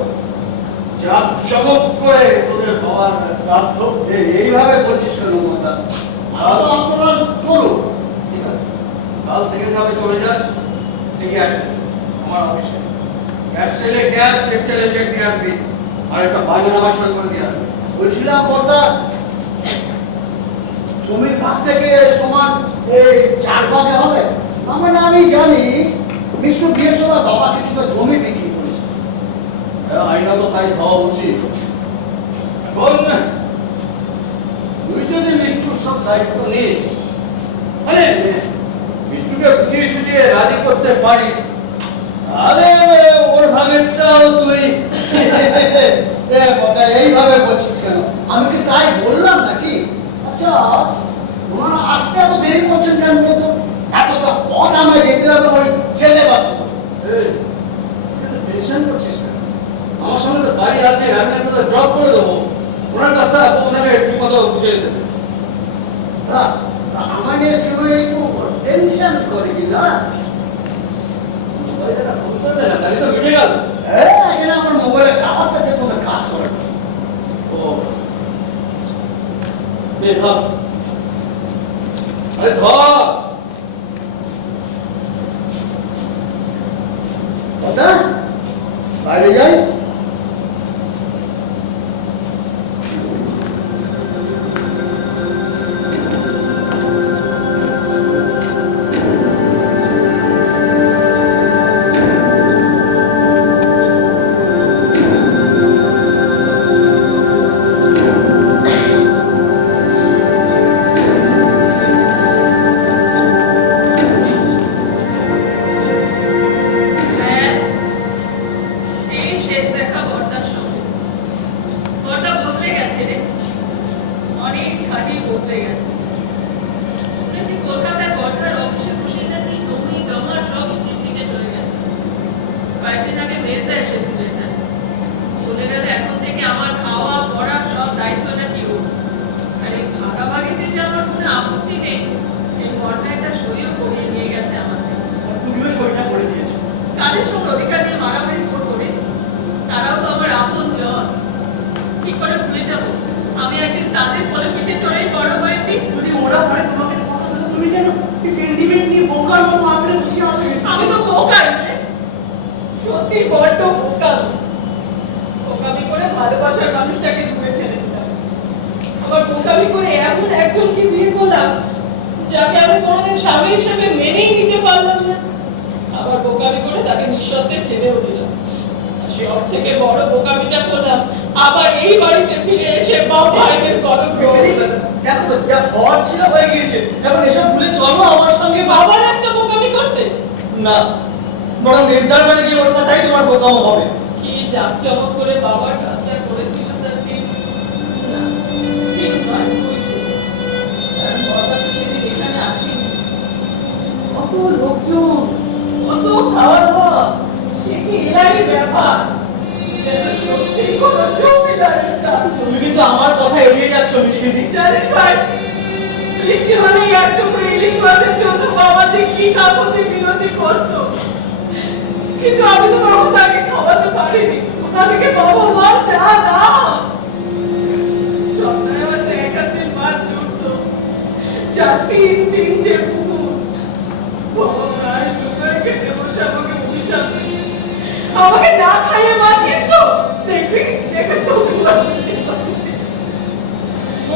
যা চমক করে তোদের বাবার শ্রাদ্ধ। এইভাবে বলছিস কেন কথা? তো আপনারা করুন। ঠিক আছে, কাল সেকেন্ড হাফে চলে যাস, ঠিকই অ্যাড্রেস আমার অফিসে। ক্যাশ চাইলে ক্যাশ, চেক চাইলে চেক দিয়ে আসবি, আর একটা বায়না নামায় সই করে দিয়ে আসবি। বলছিলাম কথা, জমির ভাগ থেকে সমান এই 4 ভাগে হবে। না মানে আমি জানি মিস্টার বিয়ের সময় বাবা কিছুটা জমি বিক্রি করেছে। আইনা তো তাই হওয়া উচিত। এখন তুই যদি মিষ্টুর সব দায়িত্ব নিস, মানে মিষ্টুকে বুঝিয়ে সুঝিয়ে রাজি করতে পারিস, তাহলে ওর ভাগেরটাও তুই। কথা এইভাবে বলছিস কেন? আমি কি তাই বললাম নাকি? আচ্ছা, ওনারা আসতে এত দেরি করছেন কেন বলতো? এতটা পথ আমায় যেতে হবে ওই ছেলে বাসে। টেনশন করছিস কেন? আমার সঙ্গে তো গাড়ি আছে, আমি তোদের ড্রপ করে দেবো। ওনার কাজটা ওনাকে ঠিক মতো বুঝে নিতে দে। আমার এই সময় একটু টেনশন করে কি না? ফোন করে দে না, গাড়ি তো মিটে গেল। এখানে আমার মোবাইলের টাওয়ারটা যে কোনো কাজ করে না। ও নে ধর, আরে ধর। কথা বাইরে যাই। অনেকখানি বদলে গেছে। শুনেছি কলকাতায় কর্তার অফিসে বসে নাকি জমি জমা সব ইজির দিকে চলে গেছে। কয়েকদিন আগে মেজদা এসেছিল এখানে। বলে গেলে এখন থেকে আমার খাওয়া পড়া সব দায়িত্ব নাকি ওর। আর এই ভাগাভাগিতে যে আমার কোনো আপত্তি নেই, এই বর্ণা একটা সইও করিয়ে নিয়ে গেছে আমাকে। তুমিও সইটা করে দিয়েছো। কাদের সঙ্গে অধিকার নিয়ে মারামারি করবো রে? তারাও তো আমার আপন জন। কি করে ভুলে যাবো আমি একদিন তাদের বলে পিঠে চড়েই বড় হয়েছি। যদি ওরা পরে তোমাকে কথা বলে, তুমি কেন সেন্টিমেন্ট নিয়ে বোকার মতো আঁকড়ে বসে আসো? আমি তো বোকাই রে। সত্যি বড্ড বোকামি। বোকামি করে ভালোবাসার মানুষটাকে দূরে ঠেলে দিলাম। আবার বোকামি করে এমন একজনকে বিয়ে করলাম যাকে আমি কোনোদিন স্বামী হিসেবে মেনেই নিতে পারলাম না। আবার বোকামি করে তাকে নিঃশব্দে ছেড়েও দিলাম। আর সব থেকে বড় বোকামিটা করলাম আবার এই বাড়িতে ফিরে এসে বাপ ভাইদের কলম দেখো যা ঘর ছিল হয়ে গিয়েছে, এখন এসব ভুলে চলো আমার সঙ্গে। আবার একটা বোকামি করতে। না, বরং মেজদার বাড়ি গিয়ে ওঠাটাই তোমার বোকামো হবে। কি জাঁকজমক করে বাবার কাজটা করেছিল তার দিন। না, ঠিক নয়, হয়েছে। কারণ বাবা তো সেদিন এখানে আসেনি। কত লোকজন, কত খাওয়া দাওয়া, সে কি এলাহি ব্যাপার। যেন সত্যিই কোনো জমিদারের স্থান। তুমি কিন্তু আমার কথা এড়িয়ে যাচ্ছ মিষ্টি। জানিস ভাই, বৃষ্টি হলেই এক টুকরো ইলিশ মাছের জন্য বাবা যে কি কাপড়ে বিনতি করতো। কিন্তু আমি তো তখন তাকে খাওয়াতে পারিনি। তাদেরকে বাবা মা চা দাও। সপ্তাহে হয়তো একাধিক মাছ জুটতো। তিনটে পুকুর। বাবা প্রায় দুপুরে খেতে বসে আমাকে অভিশাপ দিত। আমাকে না খাইয়ে মাছিস তো? দেখবি দেখবে তোকে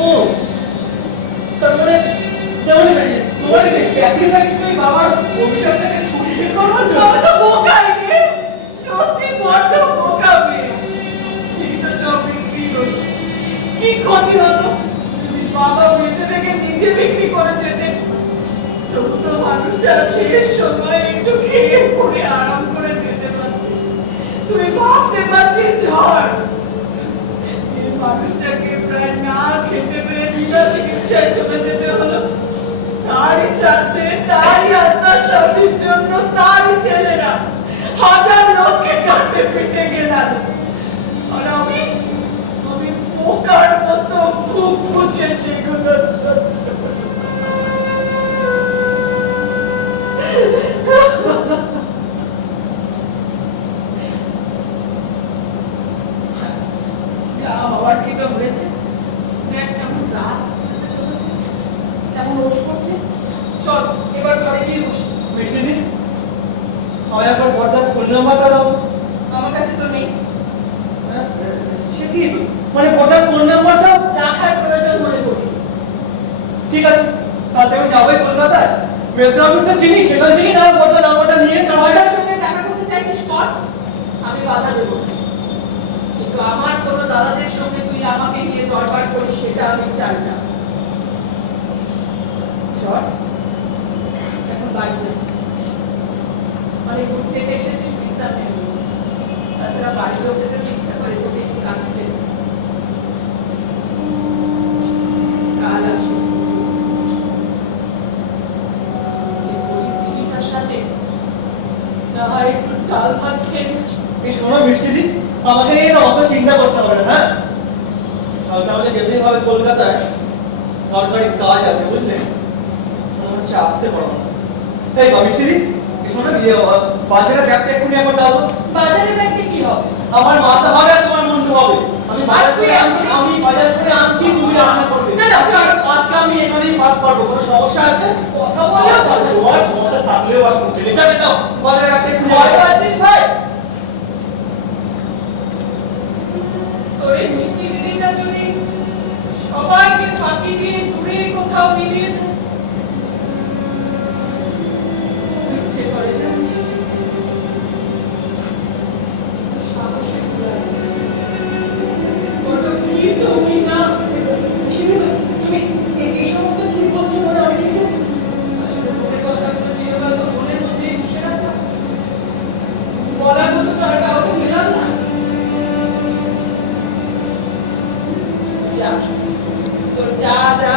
ও তার মানে তোমার স্যাক্রিফাইস করে বাবার অভিশাপটাকে ফুলফিল করবার জন্য। আমি তো বোকাই রে। সত্যি বড্ড বোকা মেয়ে। সেই তো সব বিক্রি হলো। কি ক্ষতি হতো যদি বাবা বেঁচে থেকে নিজে বিক্রি করে যেতে। তবু তো মানুষটা শেষ সময় একটু খেয়ে পরে আরাম করে যেতে পারত। তুই ভাবতে পারছিস ঝড় যে মানুষটাকে প্রায় না খেতে পেয়ে বিনা চিকিৎসায় চলে যেতে হলো। তারই চাঁদে তারই আত্মার শান্তির জন্য তারই ছেলেরা হাজার লোককে কাটে পিটে গেলাম। আর আমি পোকার মতো খুব বুঝে সেগুলো যা হওয়ার ছিল হয়েছে। দেখ কেমন রাত চলেছে, কেমন রোষ করছে। চল এবার ঘরে গিয়ে বসি। মিষ্টি দি, আমায় একবার বর্দার ফোন নাম্বারটা দাও। আমার কাছে তো নেই। সে কি মানে বর্দার ফোন নাম্বারটা? রাখার প্রয়োজন মনে করি। ঠিক আছে, কাল থেকে যাবোই কলকাতায়। মেজদাপুর তো চিনি, সেখান থেকে না বর্দার নাম্বারটা নিয়ে বড়দার সঙ্গে দেখা করতে চাইছিস কর, আমি বাধা দেব না। কিন্তু আমার কোনো দাদাদের সঙ্গে তুই আমাকে নিয়ে দরবার করিস সেটা আমি চাই না। চল এখন বাড়িতে অনেক দূর থেকে এসেছিস, বিশ্রাম নেব। তাছাড়া বাড়ির লোকদের ইচ্ছা করে তোকে একটু কাছে পেতে। কাল আসিস এই পরিস্থিতিটার সাথে না হয় একটু ডাল ভাত খেয়ে যাস। এই শোনো মিষ্টি দি, আমাকে নিয়ে না অত চিন্তা করতে হবে না। হ্যাঁ, কালকে আমাকে যেতেই হবে কলকাতায়, দরকারি কাজ আছে বুঝলে। মনে হচ্ছে আসতে পারবো না। এই বা মিষ্টি দি, এই শোনো বাজারের ব্যাগটা এক্ষুনি একবার দাও তো। বাজারে ব্যাগটা কি হবে? আমার মাথা হবে আর তোমার মনটা হবে। আমি বাজার করে আনছি, তুমি রান্না করবে। না, না, চল। আজকে আমি এখানেই পাস করবো, কোনো সমস্যা আছে? কথা বলেও কথা তোমার সমস্যা থাকলেও বাস করছে। যাবে দাও, বাজারের ব্যাগটা এক্ষুনি ভয় পাচ্ছিস ভাই? তোর এই মিষ্টি দিদিটা যদি সবাইকে ফাঁকি দিয়ে দূরে কোথাও মিলিয়েছে, ইচ্ছে করে জানিস সাহসে কুলায় না। বড় কি তুমি না তুমি এই সমস্ত কি বলছো? মানে আমি কিন্তু আসলে মনের কথাগুলো চিরকাল তো মনের মধ্যেই বসে রাখতাম। বলার মতো তো আর কাউকে পেলাম না। যা, তোর যা যা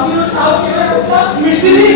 আমিও সাহসী হয়ে উঠলাম। মিষ্টি দি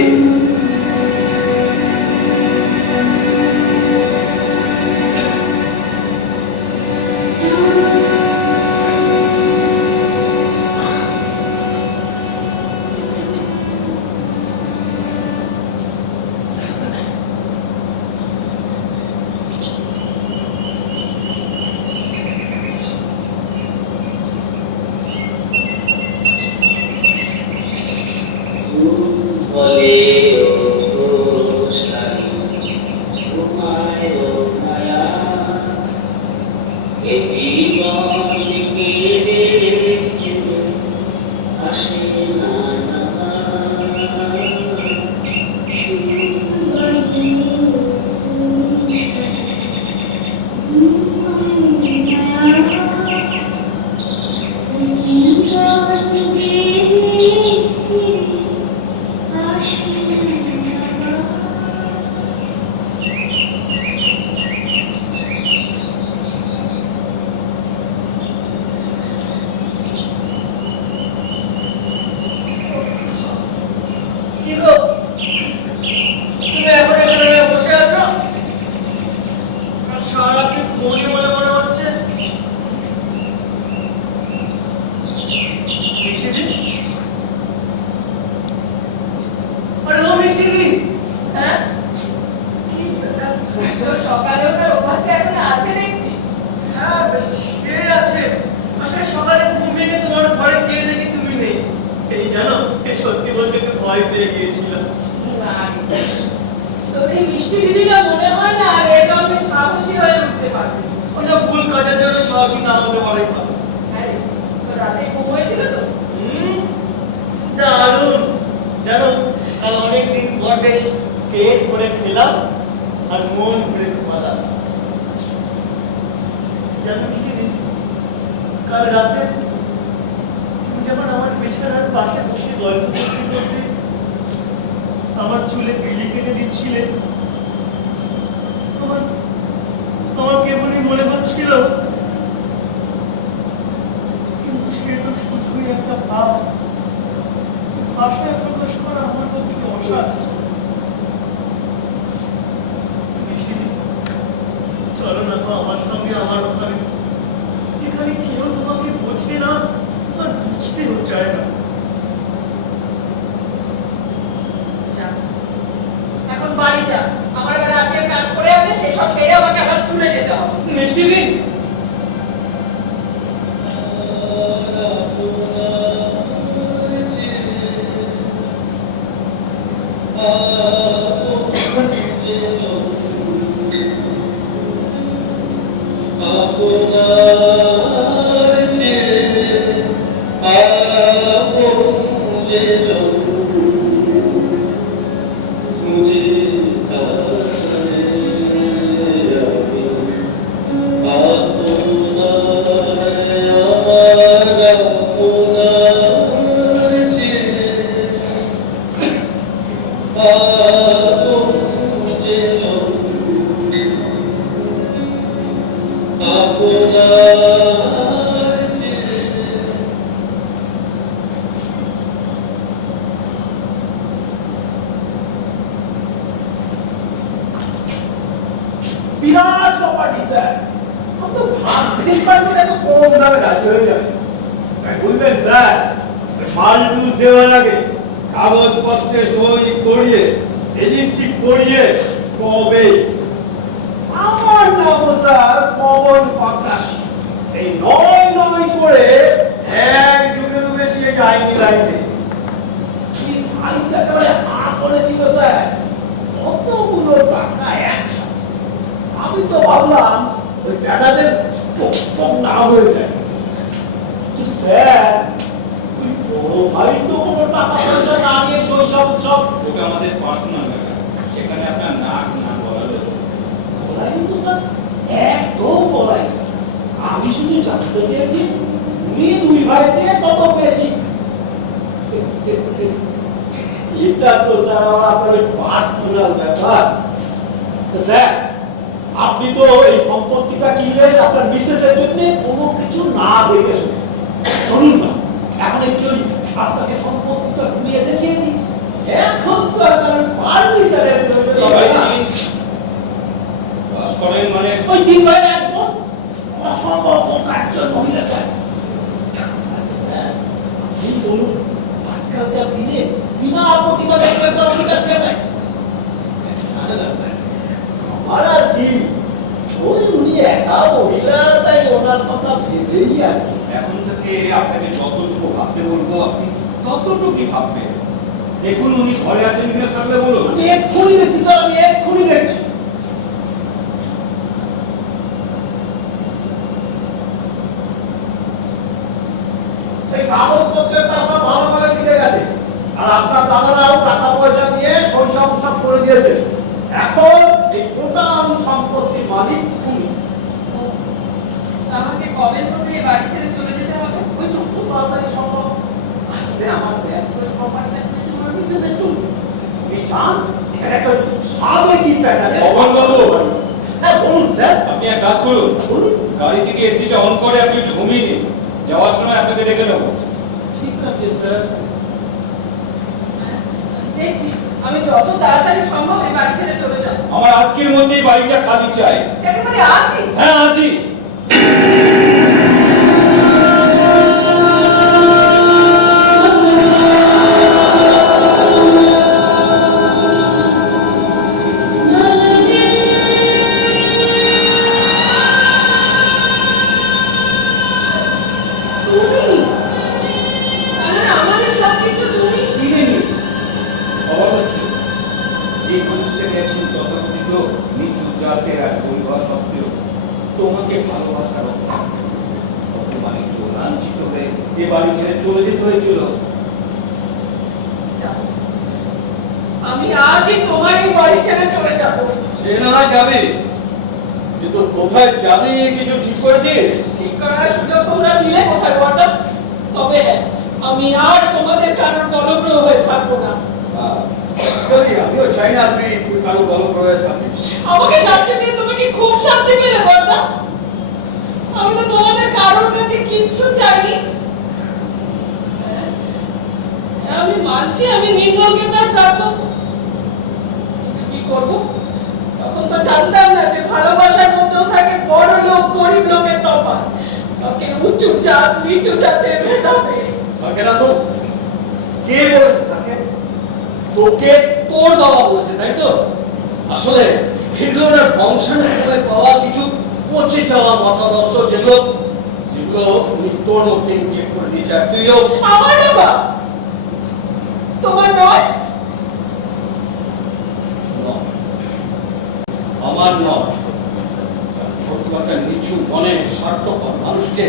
কি গো তুমি এখন এখানে বসে আছো আর সারাদিন ফোনে মনে মনে হচ্ছে মিষ্টি দি আরে ও মিষ্টি দি হ্যাঁ, তোর সকালে ওঠার অভ্যাসটা এখন আছে দেখছি। হ্যাঁ বেশ সে আছে আসলে সকালে ঘুম ভেঙে তোমার ঘরে কে দেখি তুমি নেই এই জানো এই সত্যি বলতে একটু ভয় পেয়ে গিয়েছিলাম তোর এই মিষ্টি দিদিটা মনে হয় না আর এই জন্মে সাহসী হয়ে উঠতে পারবে। ওটা ভুল কাজের জন্য সাহসী না হতে পারে ভালো হ্যাঁ রে, তোর রাতে ঘুম হয়েছিল তো? দারুণ জানো কাল অনেকদিন পর বেশ পেট ভরে খেলাম আর মন ভরে ঘুমালাম জানো কি দিদি কাল রাতে তুমি যখন আমার বিছানার পাশে বসে গল্প করতে করতে আমার চুলে বিলি কেটে দিচ্ছিলে তোমার তোমার কেমনই মনে হচ্ছিল কিন্তু সে তো শুধুই একটা ভাব ভাষায় প্রকাশ করা আমার পক্ষে অসাধ্য মিষ্টি দি, চলো না তো আমার সঙ্গে আমার ওখানে এখানে কেউ তোমাকে বোঝে না আর বুঝতেও চায় না যা, এখন বাড়ি যা, আমার আবার রাতের কাজ করে আছে, সেসব সেরে আমাকে আবার স্কুলে যেতে হবে। মিষ্টি দি বিরাট প্রপার্টি স্যার আমি তো ভাবতেই পারবো না এত কম দামে রাজি হয়ে যাবে তাই বলবেন স্যার মাল টুস দেওয়ার আগে কাগজপত্রে সই করিয়ে রেজিস্ট্রি করিয়ে কবে আমার নাম স্যার পবন পাকরাশি এই নয় নয় করে এক যুগেরও বেশি যায়নি লাইনে কি ভাইটা একেবারে করেছিল স্যার কতগুলো টাকা একসাথে আমি তো ভাবলাম ওই ব্যাটাদের না হয়ে যায় কিন্তু স্যার ওই বড় ভাই তো কোনো টাকা পয়সা না নিয়ে শৈশব উৎসব ওটা আমাদের পার্সোনাল ব্যাপার, সেখানে আপনার নাক না বলা রয়েছে। বলাই তো স্যার একদম বলাই না। আমি শুধু জানতে চেয়েছি উনি দুই ভাইতে কত বেশি এটা তো স্যার আমার আপনার পার্সোনাল ব্যাপার তো স্যার আপনি তো এই সম্পত্তিটা কিনলেন আপনার মিসেসের জন্য কোনো কিছু না দেখে শুনুন না এখন একটু আপনাকে সম্পত্তিটা ঘুরিয়ে করবো আপনি কতটুকু ভাববেন? দেখুন উনি ঘরে আছেন কিনা, থাকলে বলুন। আমি এক্ষুনি দেখছি স্যার, আমি এক্ষুনি দেখছি। এই কাগজপত্রের তা সব ভালো ভালো মিটে গেছে, আর আপনার দাদারাও টাকা পয়সা দিয়ে সরিষা পোশাক করে দিয়েছে। এখন এই টোটাল সম্পত্তির মালিক তুমি। আমাকে কবে করে এই বাড়ি ছেড়ে চলে যেতে হবে? ওই ছোট্ট তাড়াতাড়ি সম্ভব। আসলে আমার স্যার প্রপার্টিটা করেছে আমার মিসেসের জন্য। এই চান এখানে একটা সাবেকি প্যাটার্নে পবন বাবু। হ্যাঁ বলুন স্যার। আপনি এক কাজ করুন, বলুন। গাড়ি থেকে এসিটা অন করে আপনি একটু ঘুমিয়ে নিন। যাওয়ার সময় আপনাকে ডেকে নেবো। ঠিক আছে স্যার। দেখছি আমি যত তাড়াতাড়ি সম্ভব এই বাড়ি ছেড়ে চলে যাব। আমার আজকের মধ্যেই বাড়িটা খালি চাই। একেবারে আজই? হ্যাঁ, আজই। তুমি? মানে আমাদের সবকিছু তুমি? কিনে নিয়েছি। অবাক হচ্ছে, যে মানুষটাকে একদিন তথাকথিত নিচু জাতের আর পরিবার সত্ত্বেও তোমাকে ভালোবাসার অপমানিত, লাঞ্ছিত হয়ে এ বাড়ি ছেড়ে চলে যেতে হয়েছিল। যাও। আমি আজই তোমার এই বাড়ি ছেড়ে চলে যাব। সে না হয় যাবে, কিন্তু কোথায় যাবে কিছু ঠিক করেছিস? ঠিক করার সুযোগ তোমরা নিলে কোথায় বলতো? তবে হ্যাঁ, আমি আর তোমাদের কারোর গলগ্রহ হয়ে থাকবো না। আমিও চাই না তুই কারো গল্প করে থাকিস। আমাকে শান্তি দিয়ে তুমি কি খুব শান্তি পেলে বলতো? আমি তো তোমাদের কারোর কাছে কিচ্ছু চাইনি। হ্যাঁ, আমি মানছি আমি নির্মলকে তার প্রাপ্য। কিন্তু কি করবো? তখন তো জানতাম না যে ভালোবাসার মধ্যেও থাকে বড় লোক গরিব লোকের তফাৎ। কাউকে উঁচু জাত নিচু জাতের ভেদাভেদ। থাকে না তো? কে বলেছে তাকে? তোকে তোর বাবা বলেছে, তাই তো? আসলে এই ধরনের বংশানুক্রমে পাওয়া কিছু পচে যাওয়া মতাদর্শ যেগুলো তোর মধ্যে ইনজেক্ট করে দিয়েছে, আর তুইও। আমার বাবা তোমার নয়? আমার নয়। ছোট্ট একটা নিচু মনের স্বার্থপর মানুষকে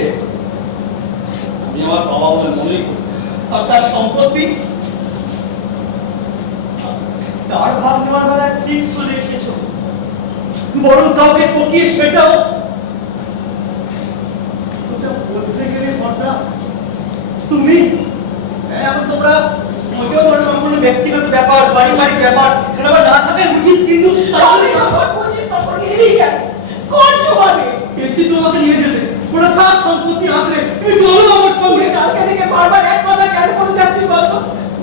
আমি আমার বাবা বলে মনে করি। আর তার সম্পত্তি, তার ভাগ নেওয়ার বেলা ঠিক চলে এসেছো, বরং কাউকে ঠকিয়ে সেটাও বলতে গেলে ঘটনা তুমি। এখন তোমরা মোটেও তোমার সম্পূর্ণ ব্যক্তিগত ব্যাপার, পারিবারিক ব্যাপার, সেটা আবার না থাকাই উচিত, কিন্তু সবই যখন বুঝি তখন এড়িয়ে গেল। কোন সময়ে? এসছি তোমাকে নিয়ে যেতে, ওরা কার সম্পত্তি আঁকড়ে, তুমি চলো আমার সঙ্গে। কালকে থেকে বারবার এক কথা কেন বলে যাচ্ছি বলতো?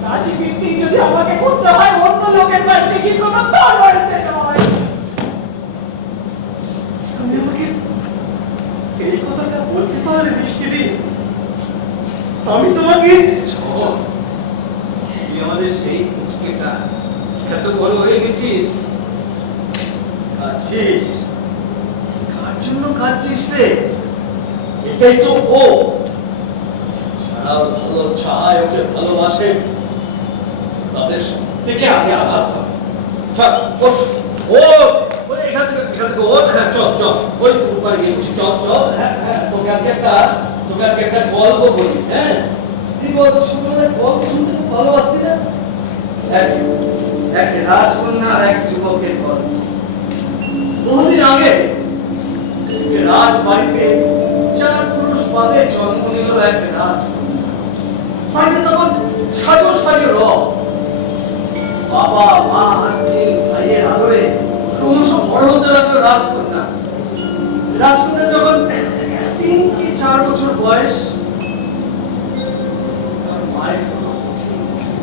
রাশি বৃত্তি যদি আমাকে করতে হয় অন্য লোকের বাড়িতে গিয়ে কোনো তোর বাড়িতে নয়। তুমি আমাকে এই কথাটা বলতে পারলে মিষ্টি দি? আমি তোমাকে তুই আমাদের সেই পুচকেটা, এত বড় হয়ে গেছিস। কাঁদছিস? কার জন্য কাঁদছিস রে? এটাই তো ও। সারা ভালো চায়, ওকে ভালোবাসে, তাদের থেকে আগে আঘাত হয়। ছাড়, ওঠ, ওঠ, ওই এখান থেকে ওঠ। হ্যাঁ, চল চল, ওই উপরে গিয়ে বসি, চল চল। হ্যাঁ হ্যাঁ, তোকে আজকে একটা গল্প বলি। হ্যাঁ, তুই বল, ছোটবেলায় গল্প শুনতে খুব ভালোবাসতি না? এক রাজকন্যা আর এক যুবকের গল্প। বহুদিন আগে রাজবাড়িতে 4 পুরুষ বাদে জন্ম নিল এক রাজকন্যা। বাড়িতে তখন সাজো সাজো রব। বাবা মা আর 3 ভাইয়ের আদরে ক্রমশ বড় হতে লাগলো রাজকন্যা। রাজকন্যা যখন 3 কি 4 বছর বয়স, তার মায়ের কোনো কঠিন অসুখ।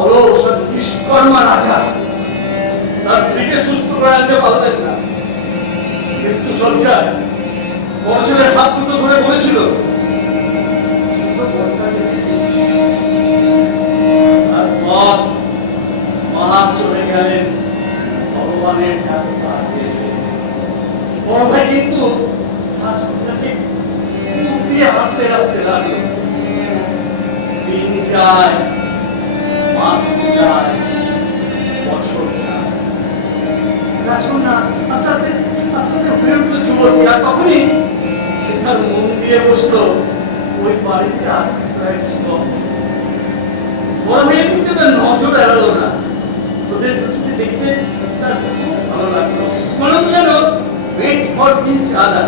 অলস আর নিষ্কর্মা রাজা তার স্ত্রীকে সুস্থ করে আনতে পারলেন না। মৃত্যু সজ্জায় বড় ছেলের হাত দুটো ধরে বলেছিল, তারপর মা চলে গেলেন ভগবানের ডাকে পা দিয়েছে। বড় ভাই কিন্তু রাজকন্যাকে মুখ দিয়ে হাঁটতে রাখতে লাগলো। মাস যায়, বছর যায়। রাজকন্যা আস্তে আস্তে আস্তে আস্তে হয়ে উঠলো যুবতী, আর তখনই সে তার মন দিয়ে বসলো ওই বাড়িতে আসতে এক যুবক। বড় মেয়ে কিন্তু তার নজর এড়ালো না। ওদের দুটোকে দেখতে তার খুব ভালো লাগলো, মনে হলো যেন wait for each other।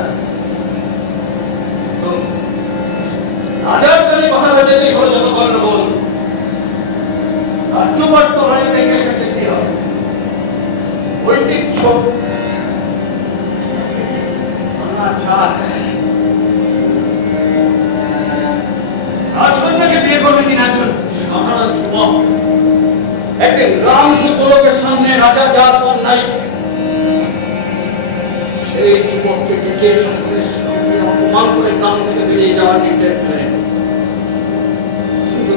তো রাজার কানে মহারাজারই হলো যত গন্ডগোল, রাজ্যপাট তলানি থেকে সেটা কি হবে? ঐতিহ্য রাজকন্যাকে বিয়ে করবে কিনা একজন সাধারণ যুবক একদিন রাম সুতলোকের সামনে রাজা যার কন্যাই সেই যুবককে ডেকে সকলের সামনে অপমান করে গ্রাম থেকে বেরিয়ে যাওয়ার নির্দেশ দিলেন। কিন্তু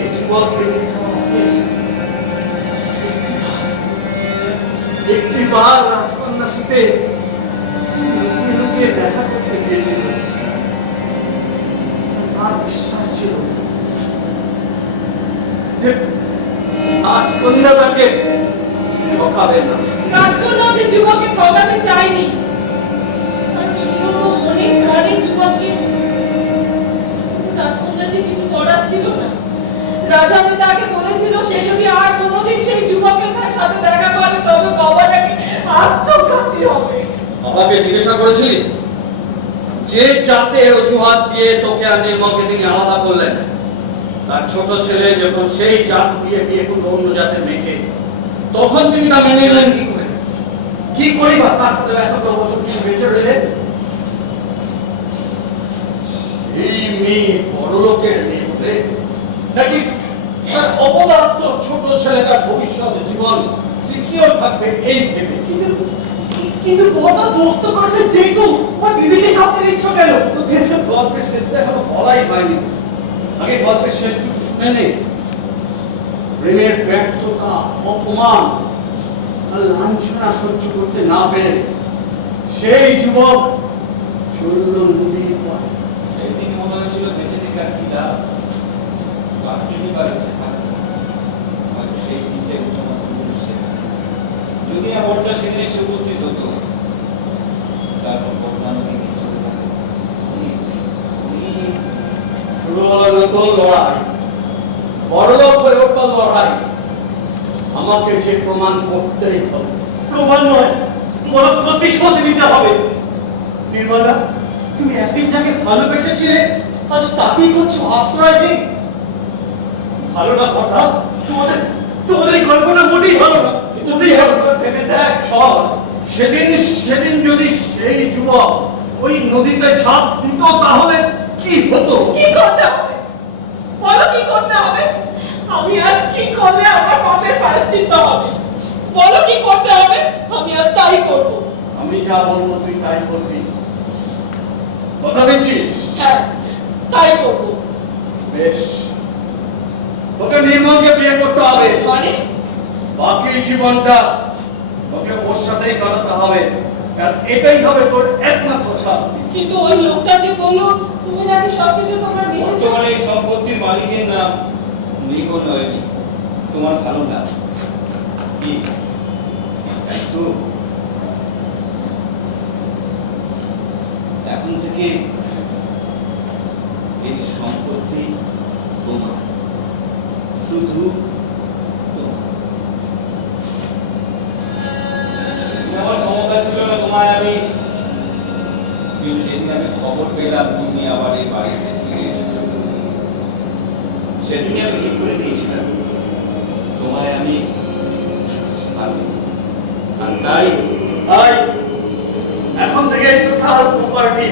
এই যুবক বেরিয়ে যাওয়ার আগে একটিবার রাজকন্যার সাথে লুকিয়ে লুকিয়ে দেখা করতে গিয়েছিল। তার বিশ্বাস ছিল যে রাজকন্যা তাকে ঠকাবে না। রাজকন্যা যে যুবককে ঠকাতে চায়নি, কারণ সেও তো মনে প্রাণে যুবককে। রাজকন্যা যে কিছু করার ছিল না। রাজা যে তাকে বলেছিল সে যদি আর কোনোদিন সেই যুবকের সাথে দেখা করে তবে বাবাটাকে আত্মঘাতী হবে। বাবাকে জিজ্ঞাসা করেছিলি যে জাতে অজুহাত দিয়ে তোকে আর নির্মলকে তিনি আলাদা করলেন, তার ছোট ছেলে যখন সেই জাত দিয়ে বিয়ে করলো অন্য জাতের মেয়েকে, তখন তিনি তা মেনে নিলেন কি করে? কি করি বা তারপরে এত বছর তিনি বেঁচে রইলেন? এই মেয়ে বড় লোকের মেয়ে বলে নাকি তার অপদার্থ ছোট ছেলেটার ভবিষ্যৎ জীবন সিকিউর থাকবে এই ভেবে? কিন্তু কত দোস্ত করেছে যেটু ও দিদিকে শাস্তি দিচ্ছ কেন? গল্পের শেষটা এখনো বলাই হয়নি, আগে গল্পের শেষটুকু শুনে নে। প্রেমের ব্যর্থতা, অপমান আর লাঞ্ছনা সহ্য করতে না পেরে সেই যুবক চলল নদীর পাড়ে। একদিন মনে হয়েছিল বেঁচে থেকে আর কি লাভ, যদি বা বেঁচে থাকতো হয়তো সেই দিনটাই উত্তম যদি না বড়টা সেদিনে এসে উপস্থিত হতো। তারপর বড়দা নদীকে চলে গেল। শুরু হলো নতুন লড়াই, বড়লোক হয়ে ওঠা লড়াই। আমাকে যে প্রমাণ করতেই হবে। প্রমাণ নয়, তোমার প্রতিশোধ নিতে হবে। নির্মলা, তুমি একদিন যাকে ভালোবেসেছিলে আজ তাকেই করছো আশ্রয় নেই। ভালো না কথা, তোমাদের তোমাদের এই গল্পটা মোটেই ভালো না। মোটেই ভালো না। ভেবে দেখ সর, সেদিন যদি সেই যুবক ওই নদীতে ঝাঁপ দিত তাহলে কি হতো? কি করতে হবে বলো, কি করতে হবে? আমি আজ কি করলে আমার পাপের প্রায়শ্চিত্ত হবে? বলো কি করতে হবে, আমি আজ তাই করব। আমি যা বলবো তুই তাই করবি, কথা দিচ্ছিস? হ্যাঁ, তাই করব। বেশ, তোকে নির্মলকে বিয়ে করতে হবে। মানে বাকি জীবনটা তোকে ওর সাথেই কাটাতে হবে, কারণ এটাই হবে তোর একমাত্র শাস্তি। কিন্তু ওই লোকটা যে বললো তুমি নাকি সবকিছু তোমার বর্তমানে এই সম্পত্তির মালিকের নাম মৃগ নয়, তোমার ভালো নাম কি? একটু এখন থেকে এই সম্পত্তি তোমার, শুধু আমার ক্ষমতা ছিল না তোমায় আমি, কিন্তু যেদিন আমি খবর পেলাম তুমি আবার এই বাড়িতে ফিরে এসেছো, সেদিনই আমি ঠিক করে নিয়েছিলাম তোমায় আমি ছাড়বো। আর তাই তাই এখন থেকে টোটাল প্রপার্টি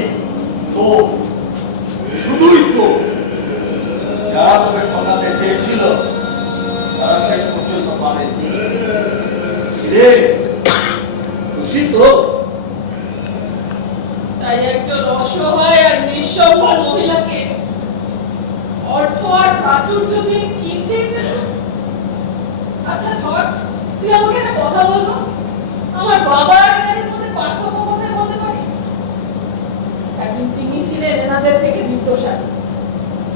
তো শুধুই তো। যারা তোকে ঠকাতে চেয়েছিল তারা শেষ পর্যন্ত পারেনি। রে খুশি তো? তাই একজন অসহায় আর নিঃসম্বল মহিলাকে অর্থ আর প্রাচুর্য দিয়ে কিনতে এসেছো? আচ্ছা ধর, তুই আমাকে একটা কথা বলবো, আমার বাবা আর এনাদের মধ্যে পার্থক্য কোথায় বলতে পারি? একদিন তিনি ছিলেন এনাদের থেকে বিত্তশালী,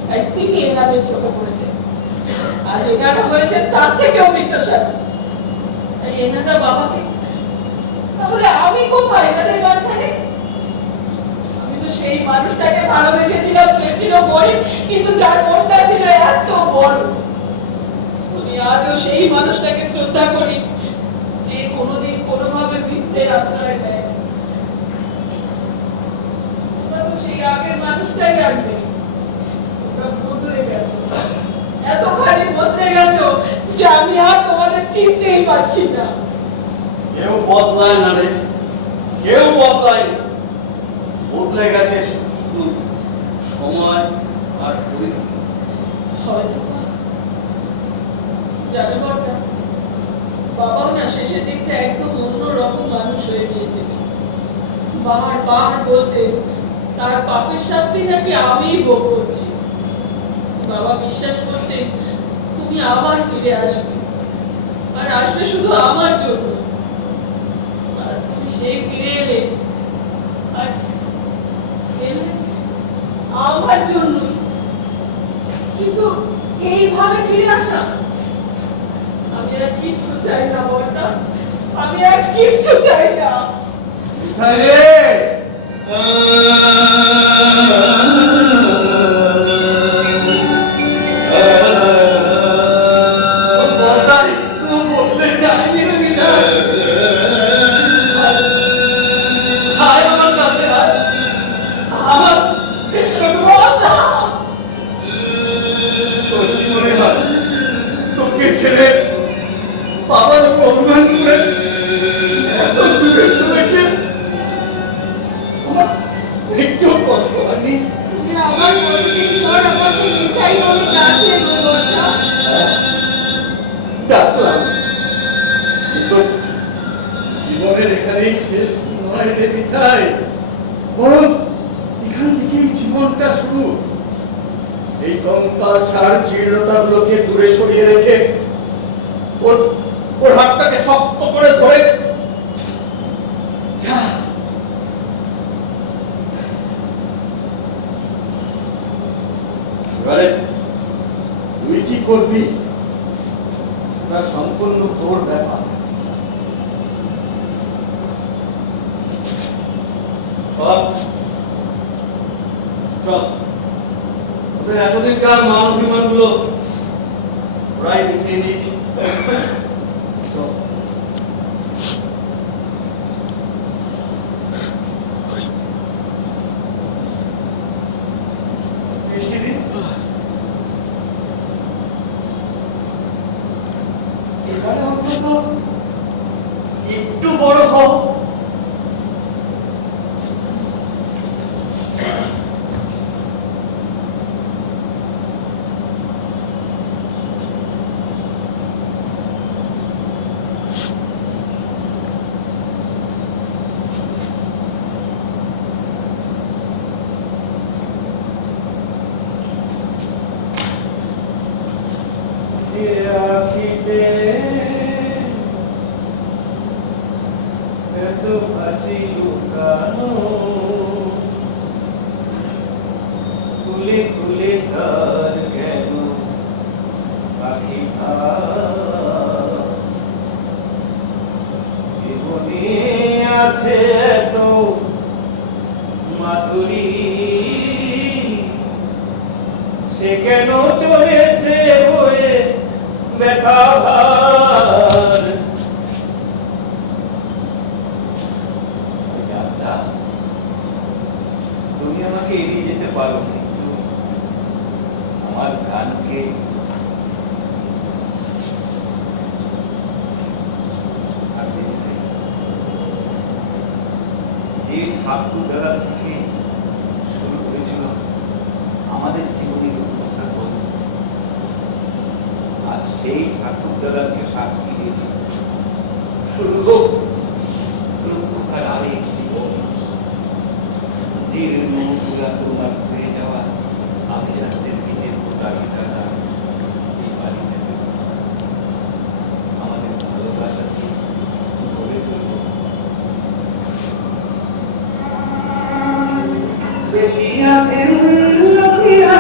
তাই তিনি এনাদের চোখে পড়েছেন। আজ এনারা হয়েছে তার থেকেও বিত্তশালী। তাই এনারা বাবাকে, তাহলে আমি কোথায় এনাদের মাঝখানে? আমি তো সেই মানুষটাকে ভালোবেসেছিলাম যে ছিল গরিব, কিন্তু যার মনটা ছিল এত বড়। আমি আজও সেই মানুষটাকে শ্রদ্ধা করি যে কোনোদিন কোনোভাবে বৃত্তের আশ্রয় দেয়। তোমরা তো সেই আগের মানুষটাই আনবে। তোমরা বদলে গেছো, এতখানি বদলে গেছো যে আমি আর তোমাদের চিনতেই পারছি না। কেউ বদলায় না রে, কেউ বদলায় না। বদলে গেছে শুধু সময় আর পরিস্থিতি। হয়তো জানো বাবা, বাবাও না শেষের দিকটা একদম অন্যরকম মানুষ হয়ে গিয়েছিল। বারবার বলতে তার পাপের শাস্তি নাকি আমিই ভোগ করছি। বাবা বিশ্বাস করতে তুমি আবার ফিরে আসবে, আর আসবে শুধু আমার জন্য। আজ তুমি সেই ফিরে এলে, আর এলে আমার জন্য। কিন্তু এইভাবে ফিরে আসা, আমি আর কিচ্ছু চাই না বর্দা, আমি আর কিচ্ছু চাই না। কোথায় রে? বদলাই তো বদলে যায়নি রে মিঠাই। আয় আমার কাছে আয়, আমার ছোট বর্দা, তোর কি মনে হয় তোকে ছেড়ে বাবার উপর অভিমান করে এত দূরে চলে গিয়ে আমার একটু কষ্ট হয়নি? তুমি আমার কতদিন পর আমাকে মিঠাই বলে ডাকলে গো বর্দা। ডাকলাম, কিন্তু জীবনের এখানেই শেষ নয় রে মিঠাই, বরং এখান থেকেই জীবনটা শুরু। এই কঙ্কাল সার জীর্ণতাগুলোকে দূরে সরিয়ে রেখে ওর ওর হাতটাকে শক্ত করে ধরে যা। এবারে তুই কি করবি তা সম্পূর্ণ তোর ব্যাপার। চল, ওদের এতদিনকার মান অভিমান গুলো ওরাই মিটিয়ে নিক। চল। বৃষ্টিদি, এবারে অন্তত একটু বড় হও। আখিতে এত হাসি লুকানো, খুলে খুলে তার কেন পাখি জীবনে আছে তো মাধুরী, সে কেন চলেছে বয়ে ব্যথা ভার। তুমি আমাকে এড়িয়ে যেতে পারো, কিন্তু আমার গানকে যে ঠাকুর দ্বারা থেকে শুরু হয়েছিল আমাদের জীবনের রূপকথার গল্প, আর সেই ঠাকুর দ্বারাকে সাক্ষী রেখে শুরু হোক রূপকথার আরেক জীবন। জীর্ণ পুরাতন আর হয়ে যাওয়া আভিজাতদের ভিতের প্রতারিতারা এই বাড়িতে আমাদের ভালোবাসাকে গড়ে তুলব। Bella, bella, bella,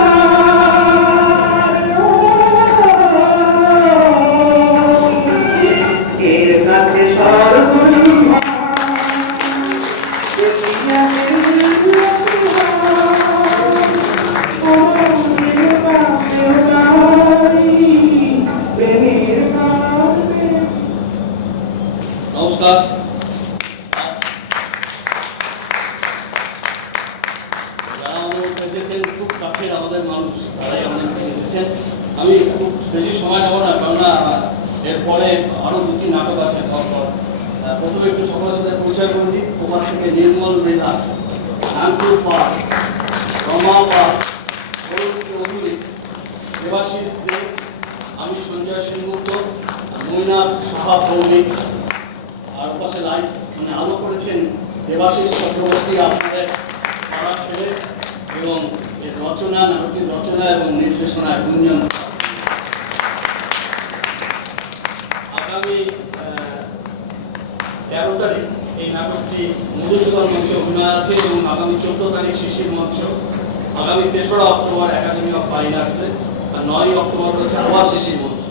আমি খুব বেশি সময় নেবো না, কেননা এরপরে আরো দুটি নাটক আছে পরপর। প্রথমে একটু সকলের সাথে পরিচয় করে দিই। তোমার থেকে নির্মল মৃধা, নানটু পাল, রমা পাল, অরুণ চৌধুরী, দেবাশিস দে, আমি সঞ্জয় সেনগুপ্ত, মৈনাক সাহা ভৌমিক, আর পাশে লাইট মানে আলো করেছেন দেবাশিস চক্রবর্তী, আপনাদের পাড়া ছেলে, এবং এর রচনা, নাটকটির রচনা এবং নির্দেশনায় গুঞ্জন। আগামী 13 তারিখ এই নাটকটি মধুসূদন মঞ্চে অভিনয় আছে এবং আগামী 14 তারিখ শিশির মঞ্চ, আগামী 3রা অক্টোবর একাডেমি অফ ফাইন আর্টসে, আর 9 অক্টোবর রয়েছে আবার শিশির মঞ্চ।